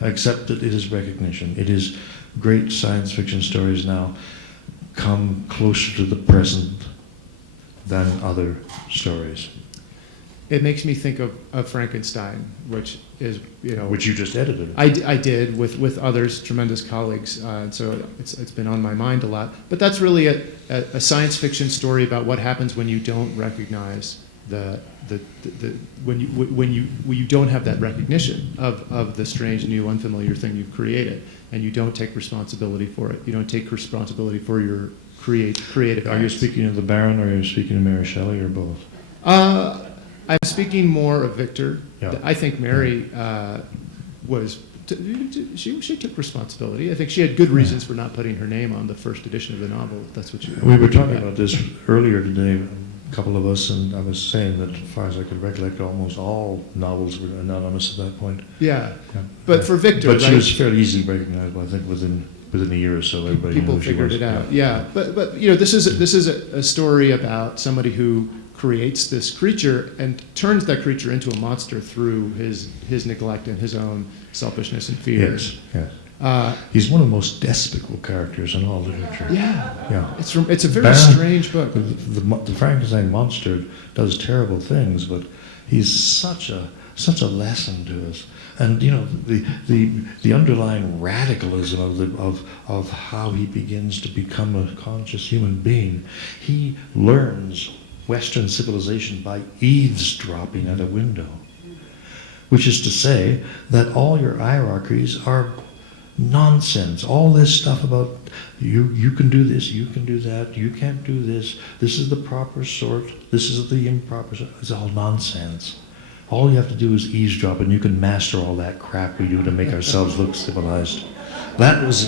except that it is recognition. It is great science fiction stories now come closer to the present than other stories. It makes me think of Frankenstein, which is, which you just edited. I did with others, tremendous colleagues, and so it's been on my mind a lot. But that's really a science fiction story about what happens when you don't recognize when you don't have that recognition of the strange, new, unfamiliar thing you've created, and you don't take responsibility for it. You don't take responsibility for your creative. Are you speaking of the Baron, or are you speaking of Mary Shelley, or both? I'm speaking more of Victor. Yeah. I think Mary she took responsibility. I think she had good reasons for not putting her name on the first edition of the novel. If that's what you. We were talking about this earlier today, a couple of us, and I was saying that, as far as I could recollect, almost all novels were anonymous at that point. Yeah, Yeah. but for Victor, but she right? was fairly easily recognizable. I think within a year or so, everybody People knew who she figured was. it out. Yeah, but this is a story about somebody who creates this creature and turns that creature into a monster through his neglect and his own selfishness and fear. Yes, yes. He's one of the most despicable characters in all literature. Yeah, Yeah. It's a very Baron, strange book. The Frankenstein monster does terrible things, but he's such a lesson to us. And the underlying radicalism of how he begins to become a conscious human being. He learns Western civilization by eavesdropping at a window, which is to say that all your hierarchies are nonsense. All this stuff about you can do this, you can do that, you can't do this, this is the proper sort, this is the improper sort. It's all nonsense. All you have to do is eavesdrop, and you can master all that crap we do to make ourselves look civilized. That's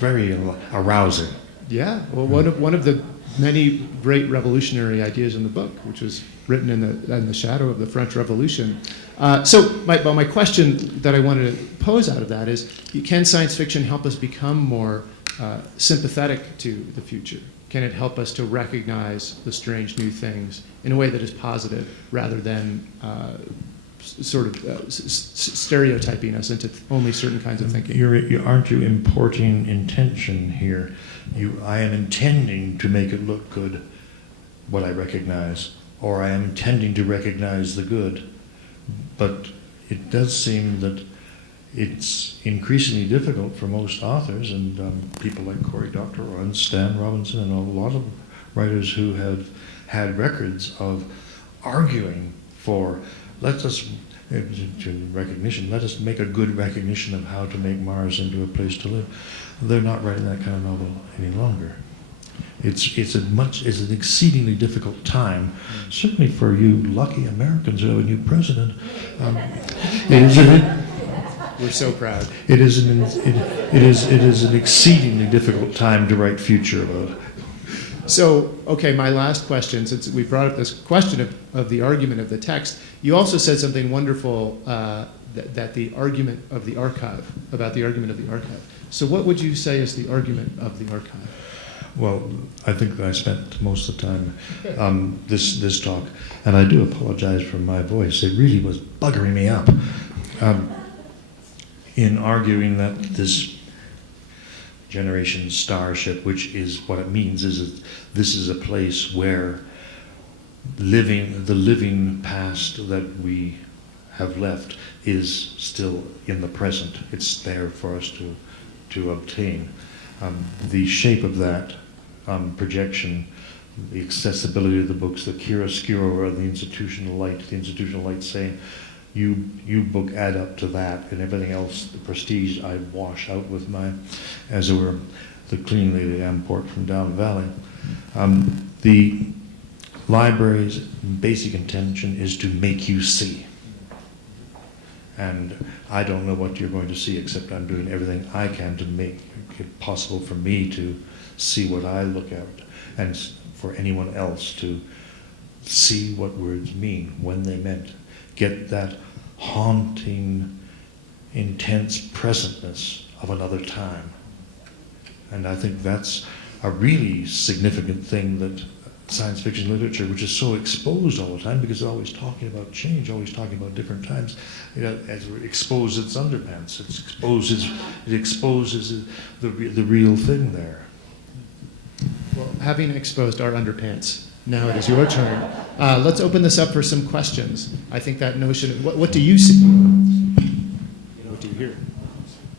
very arousing. Yeah, well, one of the many great revolutionary ideas in the book, which was written in the shadow of the French Revolution. So my question that I wanted to pose out of that is, can science fiction help us become more sympathetic to the future? Can it help us to recognize the strange new things in a way that is positive, rather than stereotyping us into only certain kinds of thinking? Aren't you importing intention here? I am intending to make it look good, what I recognize, or I am intending to recognize the good. But it does seem that it's increasingly difficult for most authors, and people like Cory Doctorow and Stan Robinson and a lot of writers who have had records of arguing for, let us make a good recognition of how to make Mars into a place to live. They're not writing that kind of novel any longer. It's an exceedingly difficult time, certainly for you lucky Americans who have a new president. We're so proud. It is an exceedingly difficult time to write future about. So, okay, my last question, since we brought up this question of the argument of the text, you also said something wonderful that the argument of the archive, about the argument of the archive. So what would you say is the argument of the archive? Well, I think that I spent most of the time this talk, and I do apologize for my voice. It really was buggering me up in arguing that Generation Starship, which is what it means is that this is a place where the living past that we have left is still in the present. It's there for us to obtain. The shape of that projection, the accessibility of the books, the chiaroscuro, or the institutional light saying, you book add up to that, and everything else, the prestige, I wash out with my, as it were, the clean lady I import from down the valley. The library's basic intention is to make you see. And I don't know what you're going to see, except I'm doing everything I can to make it possible for me to see what I look at, and for anyone else to see what words mean, when they meant. Get that haunting, intense presentness of another time. And I think that's a really significant thing that science fiction literature, which is so exposed all the time because it's always talking about change, always talking about different times, as it exposes its underpants, it exposes the real thing there. Well, having exposed our underpants, now it is your turn. Let's open this up for some questions. I think that notion of what do you see? What do you hear?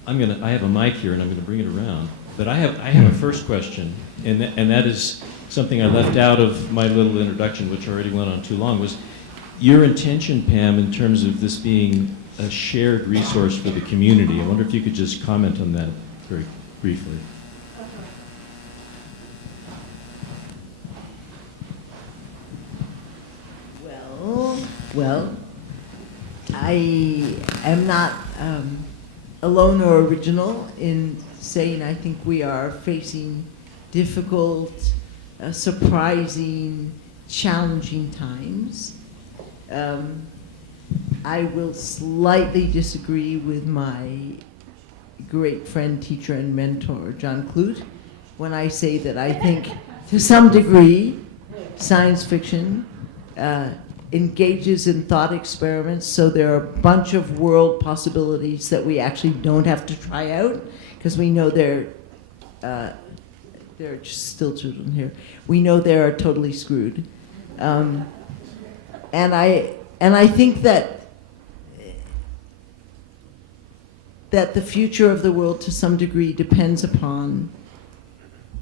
I have a mic here, and I'm going to bring it around. But I have a first question, and that is something I left out of my little introduction, which already went on too long, was your intention, Pam, in terms of this being a shared resource for the community. I wonder if you could just comment on that very briefly. Well, I am not alone or original in saying I think we are facing difficult, surprising, challenging times. I will slightly disagree with my great friend, teacher, and mentor, John Clute, when I say that I think, to some degree, science fiction engages in thought experiments, so there are a bunch of world possibilities that we actually don't have to try out, because we know there are still children here. We know they are totally screwed, and I think that the future of the world, to some degree, depends upon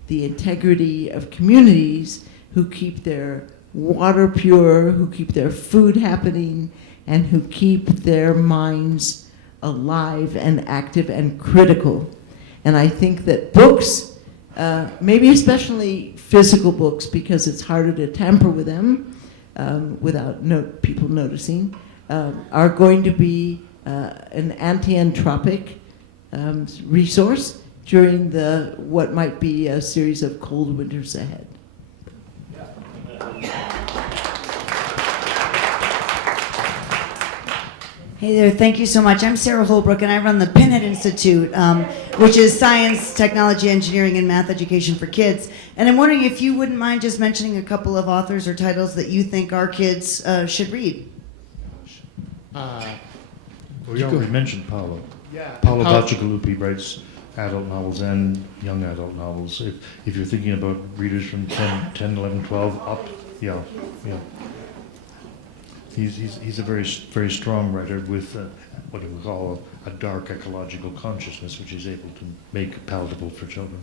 the integrity of communities who keep their water pure, who keep their food happening, and who keep their minds alive and active and critical. And I think that books, maybe especially physical books, because it's harder to tamper with them without people noticing, are going to be an anti-entropic resource during what might be a series of cold winters ahead. Hey there, thank you so much. I'm Sarah Holbrook, and I run the Pinhead Institute, which is science, technology, engineering, and math education for kids. And I'm wondering if you wouldn't mind just mentioning a couple of authors or titles that you think our kids should read. We already mentioned Paolo. Yeah. Paolo Bacigalupi writes adult novels and young adult novels. If you're thinking about readers from 10, 11, 12 up, yeah. He's a very, very strong writer with what we call a dark ecological consciousness, which he's able to make palatable for children.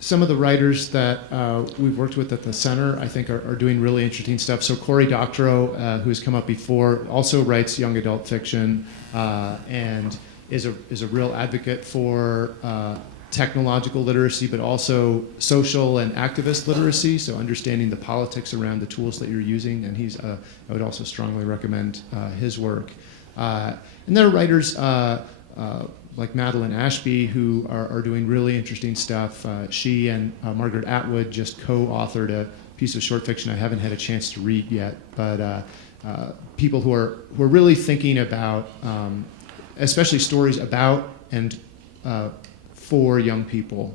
Some of the writers that we've worked with at the center, I think, are doing really interesting stuff. So Cory Doctorow, who has come up before, also writes young adult fiction and is a real advocate for technological literacy, but also social and activist literacy, so understanding the politics around the tools that you're using, and I would also strongly recommend his work. And there are writers like Madeline Ashby who are doing really interesting stuff. She and Margaret Atwood just co-authored a piece of short fiction I haven't had a chance to read yet, but people who are really thinking about, especially stories about and for young people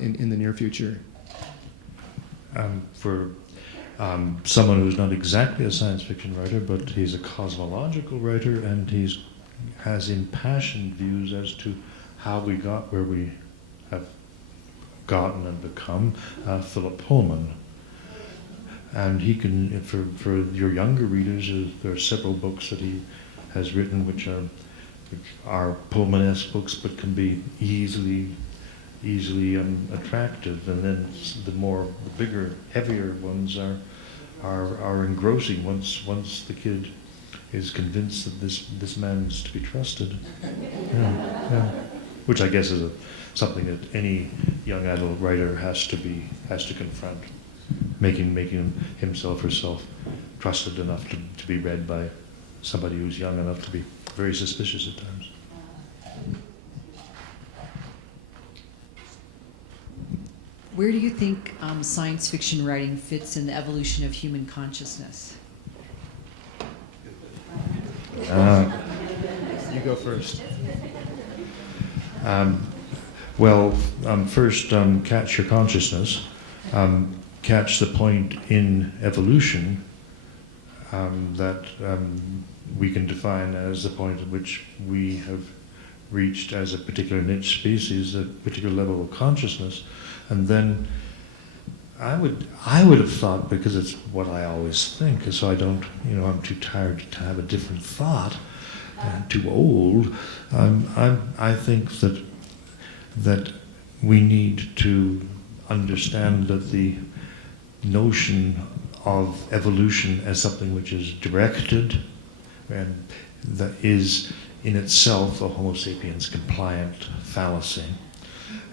in the near future. For someone who's not exactly a science fiction writer, but he's a cosmological writer, and he's has impassioned views as to how we got where we have gotten and become, Philip Pullman. And he can, for your younger readers, there are several books that he has written which are Pullman-esque books, but can be easily attractive. And then the bigger, heavier ones are engrossing once the kid is convinced that this man is to be trusted. Yeah. Which I guess is something that any young adult writer has to confront, making himself or herself trusted enough to be read by somebody who's young enough to be very suspicious at times. Where do you think science fiction writing fits in the evolution of human consciousness? You go first. First, catch your consciousness. Catch the point in evolution that we can define as the point at which we have reached as a particular niche species, a particular level of consciousness. And then I would have thought, because it's what I always think, so I don't, I'm too tired to have a different thought, and too old. I think that we need to understand that the notion of evolution as something which is directed and that is in itself a Homo sapiens compliant fallacy,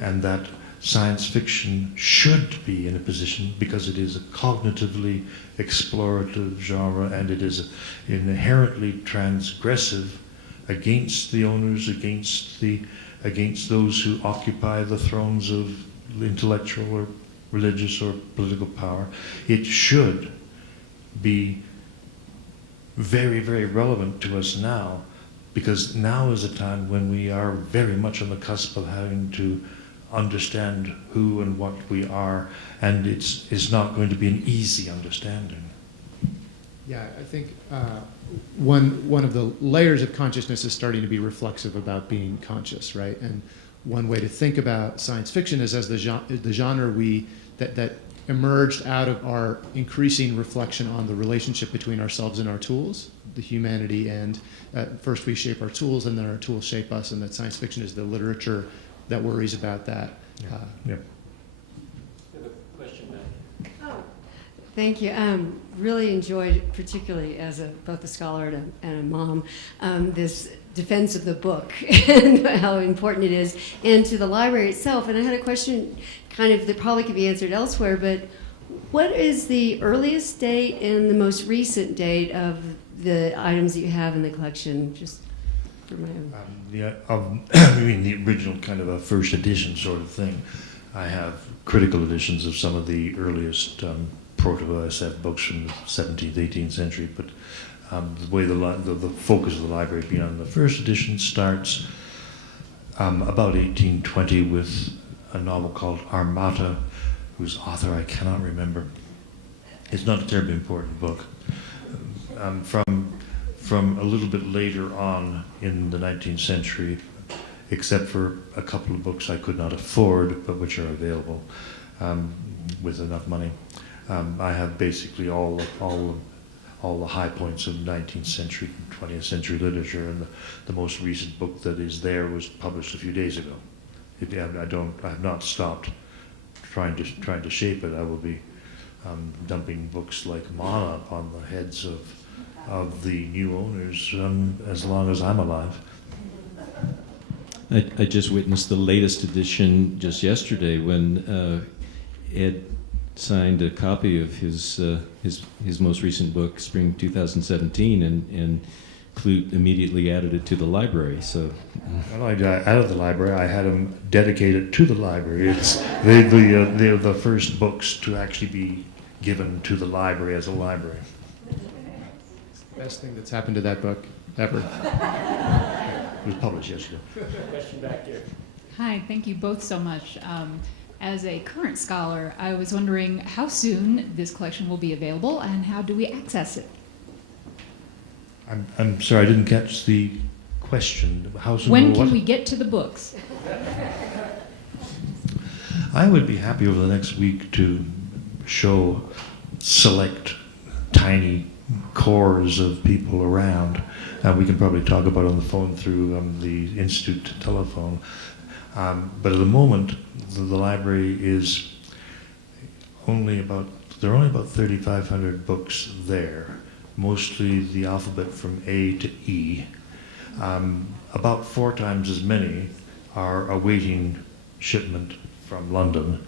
and that science fiction should be in a position, because it is a cognitively explorative genre and it is inherently transgressive against the owners, against those who occupy the thrones of intellectual or religious or political power. It should be very, very relevant to us now, because now is a time when we are very much on the cusp of having to understand who and what we are, and it's not going to be an easy understanding. Yeah, I think one of the layers of consciousness is starting to be reflexive about being conscious, right? And one way to think about science fiction is as the genre that emerged out of our increasing reflection on the relationship between ourselves and our tools, the humanity, and first we shape our tools and then our tools shape us, and that science fiction is the literature that worries about that. Yeah. Thank you. Really enjoyed, particularly as both a scholar and a mom, this defense of the book and how important it is, and to the library itself. And I had a question that probably could be answered elsewhere, but what is the earliest date and the most recent date of the items that you have in the collection? Just for my own. You mean the original kind of a first edition sort of thing. I have critical editions of some of the earliest proto-SF books from the 17th, 18th century, but the way the focus of the library being on the first edition starts about 1820 with a novel called Armata, whose author I cannot remember. It's not a terribly important book. From a little bit later on in the 19th century, except for a couple of books I could not afford, but which are available with enough money. I have basically all the high points of 19th century and 20th century literature, and the most recent book that is there was published a few days ago. I have not stopped trying to shape it. I will be dumping books like Mana upon the heads of the new owners as long as I'm alive. I just witnessed the latest edition just yesterday when Ed signed a copy of his most recent book, Spring 2017, and Clute immediately added it to the library. So, well, I added the library. I had them dedicated to the library. They're the first books to actually be given to the library as a library. Best thing that's happened to that book ever. It was published yesterday. Question back here. Hi, thank you both so much. As a current scholar, I was wondering how soon this collection will be available and how do we access it? I'm sorry, I didn't catch the question. How soon When will can what? we get to the books? I would be happy over the next week to show select tiny cores of people around. We can probably talk about it on the phone through the Institute telephone. But at the moment, the library is there are only about 3,500 books there, mostly the alphabet from A to E. About 4 times as many are awaiting shipment from London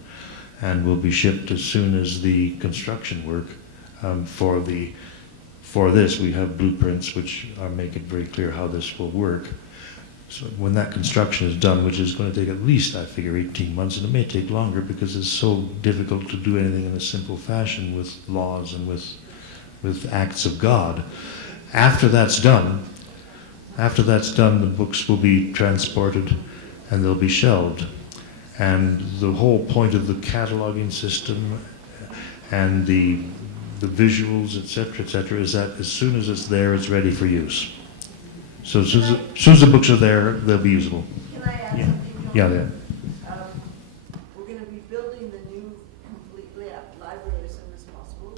and will be shipped as soon as the construction work for this. We have blueprints which make it very clear how this will work. So when that construction is done, which is going to take at least, I figure, 18 months, and it may take longer because it's so difficult to do anything in a simple fashion with laws and with acts of God. After that's done, the books will be transported and they'll be shelved. And the whole point of the cataloging system and the visuals, et cetera, is that as soon as it's there, it's ready for use. So as soon as the books are there, they'll be usable. Can I add Yeah. something? Yeah. We're going to be building the new completely library as soon as possible.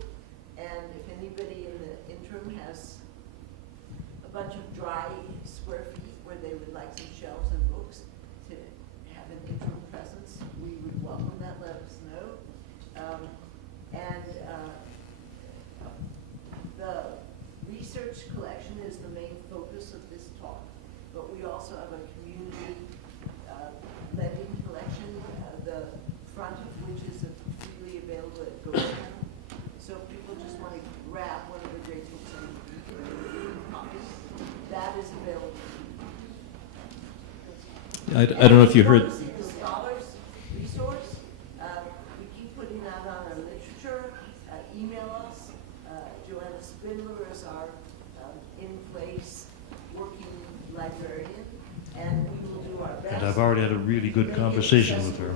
And if anybody in the interim has a bunch of dry square feet where they would like some shelves and books to have an interim presence, we would welcome that. Let us know. The research collection is the main focus of this talk, but we also have a community lending collection, the front of which is freely available at Ghostown. So if people just want to grab one of the great books and copies, that is available. I don't know if you heard. The Scholars Resource, we keep putting that on our literature. Email us. Joanna Spindler is our in-place working librarian, and we will do our best. And I've already had a really good conversation with her.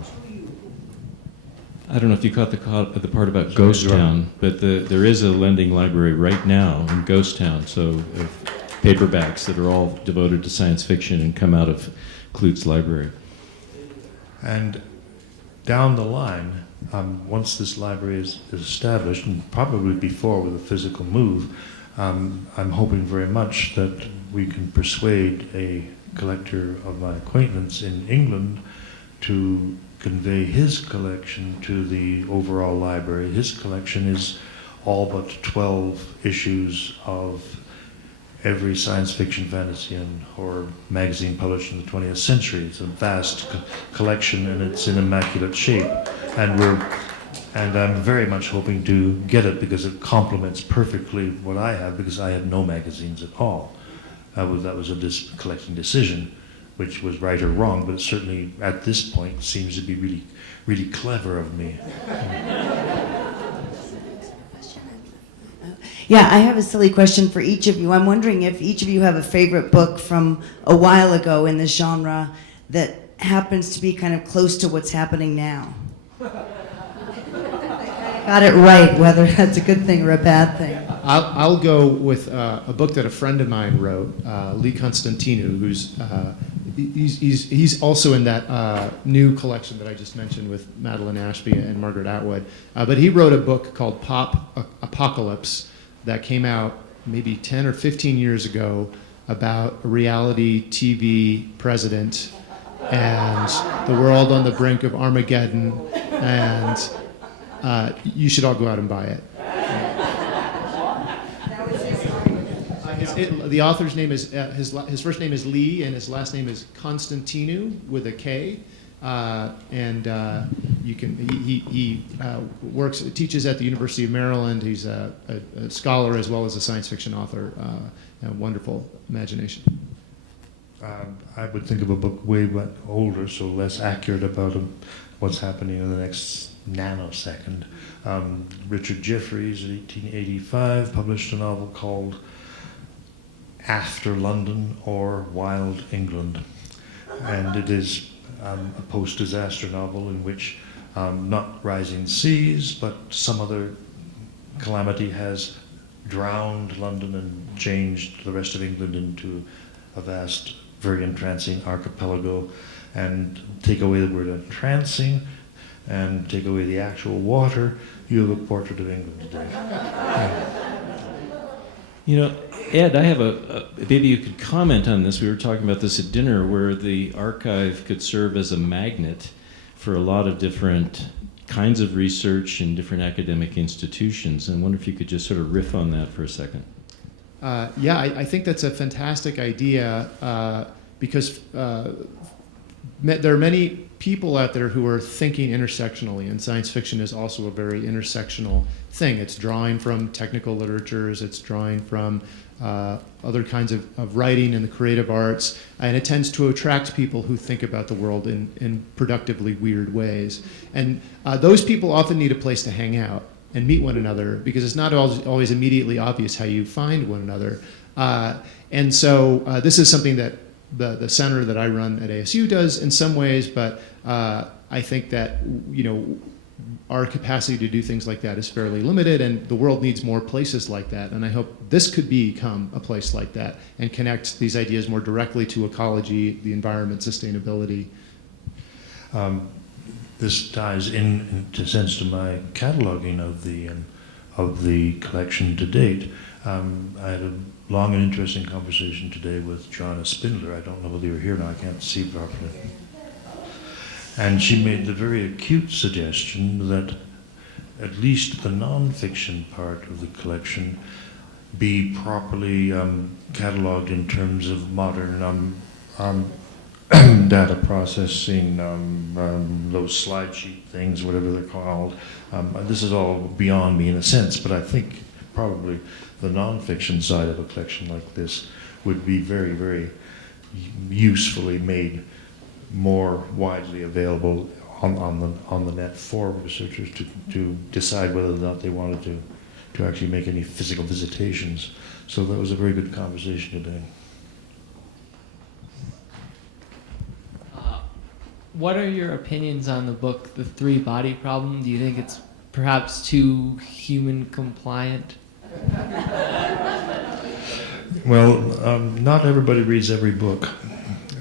I don't know if you caught the part about Sorry, Ghost you're Town, but there is a lending library right now in Ghost Town, so of paperbacks that are all devoted to science fiction and come out of Clute's library. And down the line, once this library is established, and probably before with a physical move, I'm hoping very much that we can persuade a collector of my acquaintance in England to convey his collection to the overall library. His collection is all but 12 issues of every science fiction, fantasy, and horror magazine published in the 20th century. It's a vast collection, and it's in immaculate shape. And I'm very much hoping to get it because it complements perfectly what I have, because I have no magazines at all. That was a collecting decision, which was right or wrong, but it certainly at this point seems to be really, really clever of me. Yeah, I have a silly question for each of you. I'm wondering if each of you have a favorite book from a while ago in this genre that happens to be kind of close to what's happening now. Got it right, whether that's a good thing or a bad thing. I'll go with a book that a friend of mine wrote, Lee Constantinou, who's he's also in that new collection that I just mentioned with Madeline Ashby and Margaret Atwood. But he wrote a book called Pop Apocalypse that came out maybe 10 or 15 years ago about a reality TV president and the world on the brink of Armageddon, and you should all go out and buy it. The author's name is his first name is Lee, and his last name is Constantinou with a K. You can he teaches at the University of Maryland. He's a scholar as well as a science fiction author. A wonderful imagination. I would think of a book way older, so less accurate about what's happening in the next nanosecond. Richard Jefferies, in 1885, published a novel called After London or Wild England. And it is a post-disaster novel in which not rising seas, but some other calamity has drowned London and changed the rest of England into a vast, very entrancing archipelago, and take away the word entrancing, and take away the actual water, you have a portrait of England today. You know, Ed, I have maybe you could comment on this. We were talking about this at dinner, where the archive could serve as a magnet for a lot of different kinds of research in different academic institutions. And I wonder if you could just sort of riff on that for a second. Yeah, I think that's a fantastic idea because there are many people out there who are thinking intersectionally, and science fiction is also a very intersectional thing. It's drawing from technical literatures, it's drawing from other kinds of writing and the creative arts, and it tends to attract people who think about the world in productively weird ways. And those people often need a place to hang out and meet one another, because it's not always immediately obvious how you find one another. And so this is something that the center that I run at ASU does in some ways, but I think that, you know, our capacity to do things like that is fairly limited, and the world needs more places like that. And I hope this could become a place like that and connect these ideas more directly to ecology, the environment, sustainability. This ties in a sense to my cataloging of the collection to date. I had a long and interesting conversation today with Joanna Spindler. I don't know whether you're here now, I can't see properly. And she made the very acute suggestion that at least the non-fiction part of the collection be properly cataloged in terms of modern data processing, those slide sheet things, whatever they're called. This is all beyond me in a sense, but I think probably the non-fiction side of a collection like this would be very, very usefully made more widely available on the net for researchers to decide whether or not they wanted to actually make any physical visitations. So that was a very good conversation today. What are your opinions on the book, The Three Body Problem? Do you think it's perhaps too human compliant? Well, not everybody reads every book.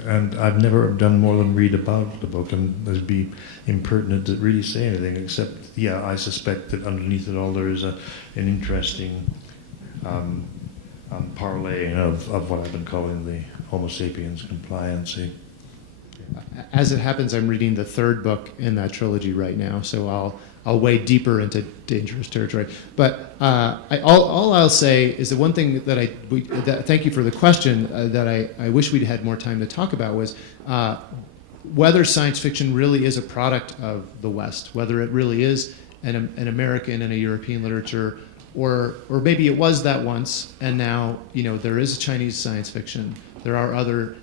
And I've never done more than read about the book, and it'd be impertinent to really say anything except, yeah, I suspect that underneath it all there is an interesting parlaying of what I've been calling the Homo sapiens compliancy. As it happens, I'm reading the third book in that trilogy right now, so I'll wade deeper into dangerous territory. But all I'll say is the one thing that thank you for the question, that I wish we'd had more time to talk about was whether science fiction really is a product of the West, whether it really is an American and a European literature, or maybe it was that once, and now, you know, there is Chinese science fiction. There are other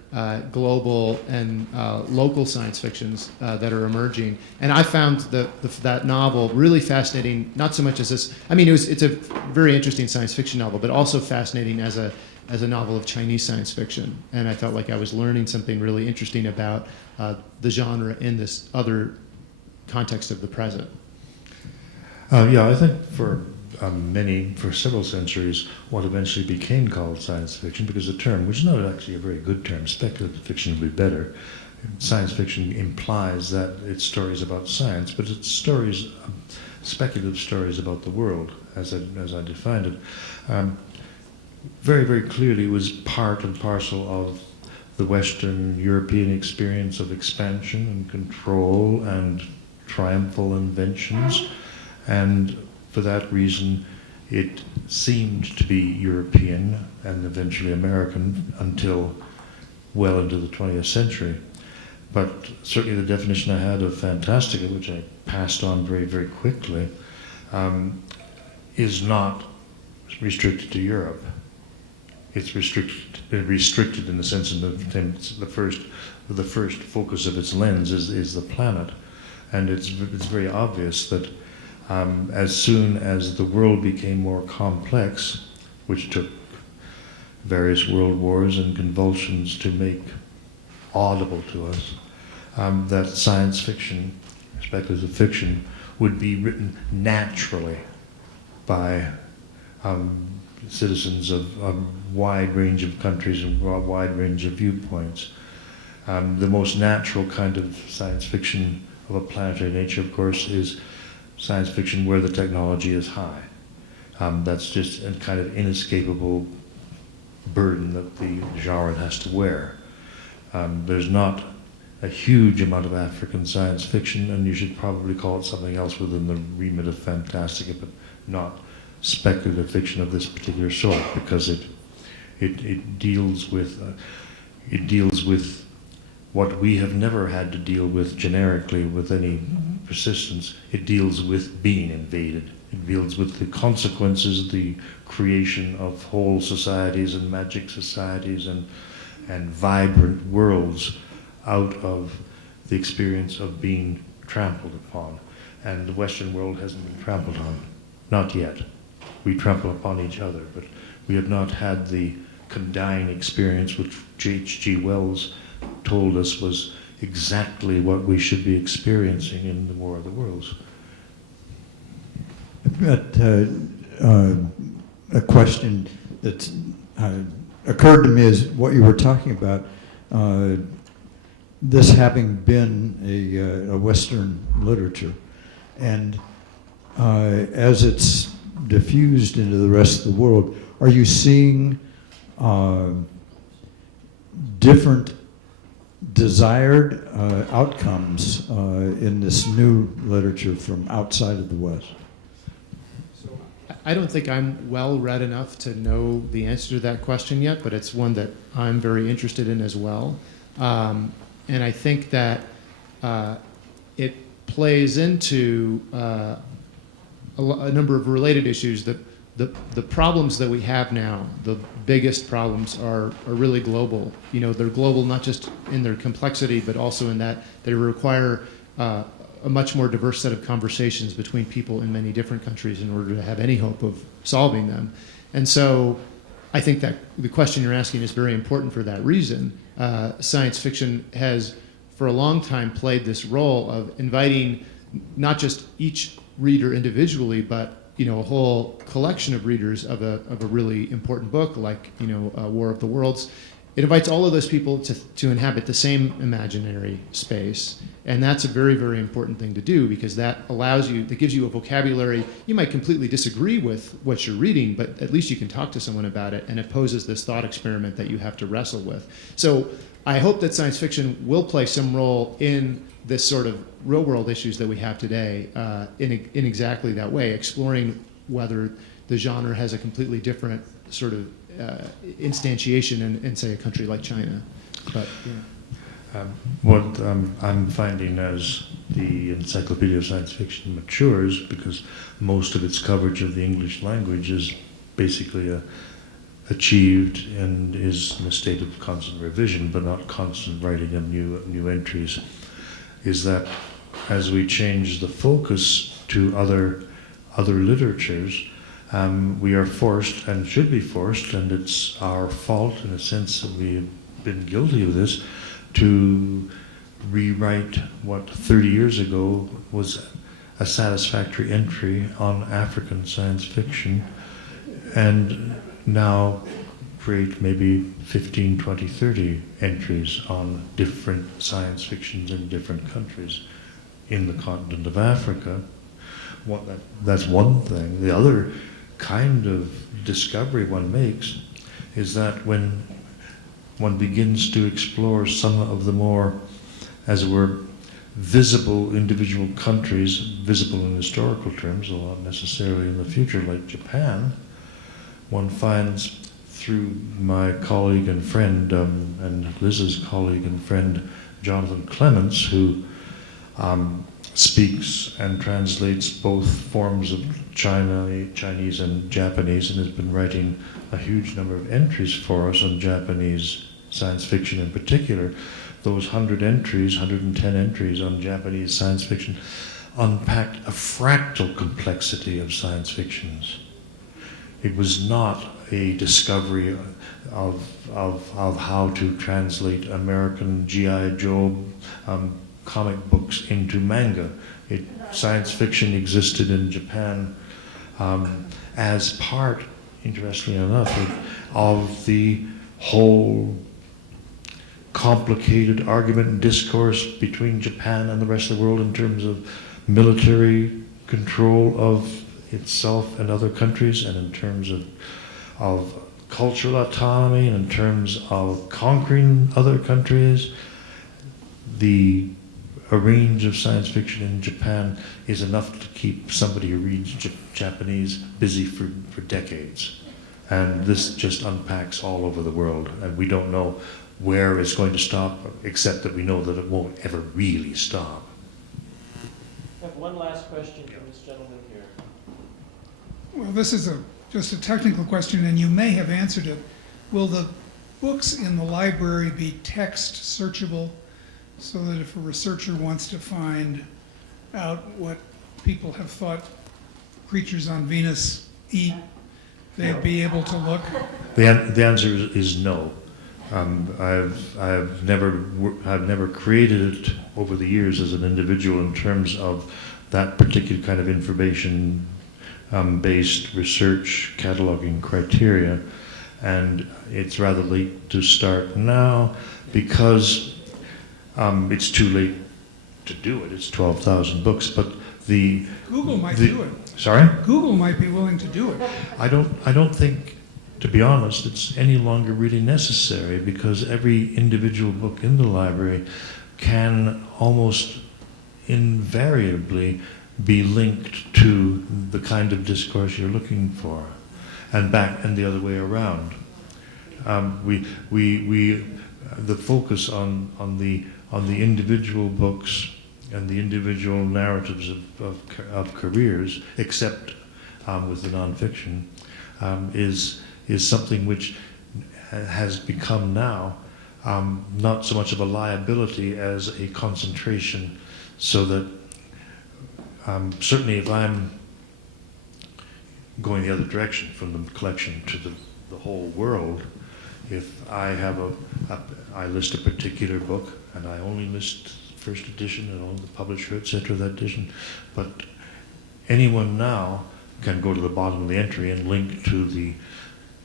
global and local science fictions that are emerging, and I found that novel really fascinating. Not so much as this. I mean, it's a very interesting science fiction novel, but also fascinating as a novel of Chinese science fiction. And I felt like I was learning something really interesting about the genre in this other context of the present. Yeah, I think for several centuries, what eventually became called science fiction, because the term, which is not actually a very good term, speculative fiction would be better. Science fiction implies that it's stories about science, but it's stories, speculative stories about the world, as I defined it. Very, very clearly, it was part and parcel of the Western European experience of expansion and control and triumphal inventions, and for that reason, it seemed to be European and eventually American until well into the 20th century. But certainly the definition I had of fantastica, which I passed on very, very quickly, is not restricted to Europe. It's restricted in the sense that the first focus of its lens is the planet. And it's very obvious that as soon as the world became more complex, which took various world wars and convulsions to make audible to us, that science fiction, speculative fiction, would be written naturally by citizens of a wide range of countries and a wide range of viewpoints. The most natural kind of science fiction of a planetary nature, of course, is science fiction where the technology is high. That's just a kind of inescapable burden that the genre has to wear. There's not a huge amount of African science fiction, and you should probably call it something else within the remit of fantastica, but not speculative fiction of this particular sort, because it deals with what we have never had to deal with generically with any persistence. It deals with being invaded. It deals with the consequences, the creation of whole societies and magic societies and vibrant worlds out of the experience of being trampled upon. And the Western world hasn't been trampled on, not yet. We trample upon each other, but we have not had the condign experience which H.G. Wells told us was exactly what we should be experiencing in the War of the Worlds. I've got a question that's occurred to me as what you were talking about, this having been a Western literature. And as it's diffused into the rest of the world, are you seeing different desired outcomes in this new literature from outside of the West? I don't think I'm well read enough to know the answer to that question yet, but it's one that I'm very interested in as well. And I think that it plays into a number of related issues. That the problems that we have now, the biggest problems are really global. You know, they're global not just in their complexity, but also in that they require a much more diverse set of conversations between people in many different countries in order to have any hope of solving them. And so I think that the question you're asking is very important for that reason. Science fiction has, for a long time, played this role of inviting not just each reader individually, but a whole collection of readers of a really important book like War of the Worlds. It invites all of those people to inhabit the same imaginary space, and that's a very, very important thing to do, because that gives you a vocabulary. You might completely disagree with what you're reading, but at least you can talk to someone about it, and it poses this thought experiment that you have to wrestle with. So I hope that science fiction will play some role in this sort of real-world issues that we have today in exactly that way, exploring whether the genre has a completely different sort of instantiation in, say, a country like China. But what I'm finding as the Encyclopedia of Science Fiction matures, because most of its coverage of the English language is basically achieved and is in a state of constant revision, but not constant writing of new entries, is that as we change the focus to other literatures, we are forced, and should be forced, and it's our fault in a sense that we've been guilty of this, to rewrite what 30 years ago was a satisfactory entry on African science fiction, and now create maybe 15, 20, 30 entries on different science fictions in different countries in the continent of Africa. That's one thing. The other kind of discovery one makes is that when one begins to explore some of the more, as it were, visible individual countries, visible in historical terms, although not necessarily in the future, like Japan, one finds through my colleague and friend, and Liz's colleague and friend, Jonathan Clements, who speaks and translates both forms of Chinese and Japanese, and has been writing a huge number of entries for us on Japanese science fiction in particular. Those 110 entries on Japanese science fiction unpacked a fractal complexity of science fictions. It was not a discovery of how to translate American G.I. Joe comic books into manga. Science fiction existed in Japan as part interestingly enough, of the whole complicated argument and discourse between Japan and the rest of the world in terms of military control of itself and other countries, and in terms of cultural autonomy, and in terms of conquering other countries. A range of science fiction in Japan is enough to keep somebody who reads Japanese busy for decades. And this just unpacks all over the world, and we don't know where it's going to stop, except that we know that it won't ever really stop. I have one last question from this gentleman here. Well, this is just a technical question, and you may have answered it. Will the books in the library be text searchable, so that if a researcher wants to find out what people have thought creatures on Venus eat, they'd be able to look? The answer is no. I've never created it over the years as an individual in terms of that particular kind of information based research cataloging criteria, and it's rather late to start now because it's too late to do it. It's 12,000 books, but Google might do it. Sorry? Google might be willing to do it. I don't think, to be honest, it's any longer really necessary, because every individual book in the library can almost invariably be linked to the kind of discourse you're looking for, and the other way around. The focus on the individual books and the individual narratives of careers, except with the nonfiction, is something which has become now not so much of a liability as a concentration, so that certainly if I'm going the other direction from the collection to the whole world, if I I list a particular book and I only list first edition and all the publisher, etc., that edition, but anyone now can go to the bottom of the entry and link to the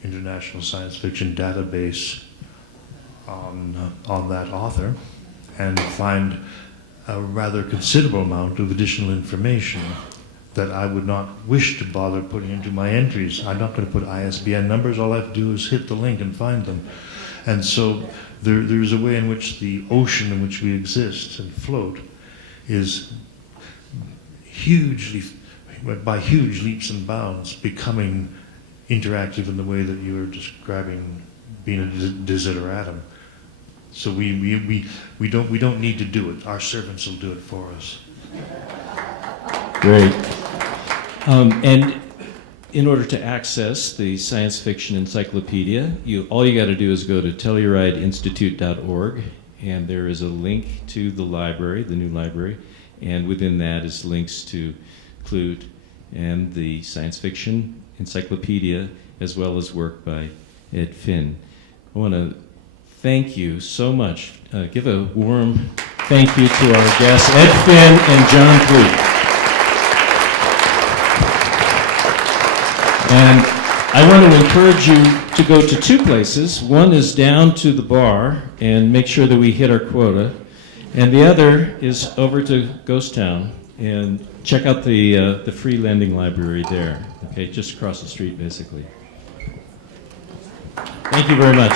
International Science Fiction Database on that author and find a rather considerable amount of additional information that I would not wish to bother putting into my entries. I'm not going to put ISBN numbers. All I have to do is hit the link and find them. And so there's a way in which the ocean in which we exist and float is by huge leaps and bounds, becoming interactive in the way that you were describing being a desideratum. So we don't need to do it. Our servants will do it for us. Great. And in order to access the science fiction encyclopedia, all you got to do is go to TellurideInstitute.org, and there is a link to the library, the new library, and within that is links to Clute and the science fiction encyclopedia, as well as work by Ed Finn. I want to thank you so much. Give a warm thank you to our guests, Ed Finn and John Clute. And I want to encourage you to go to two places. One is down to the bar and make sure that we hit our quota. And the other is over to Ghost Town and check out the free lending library there. Okay, just across the street, basically. Thank you very much.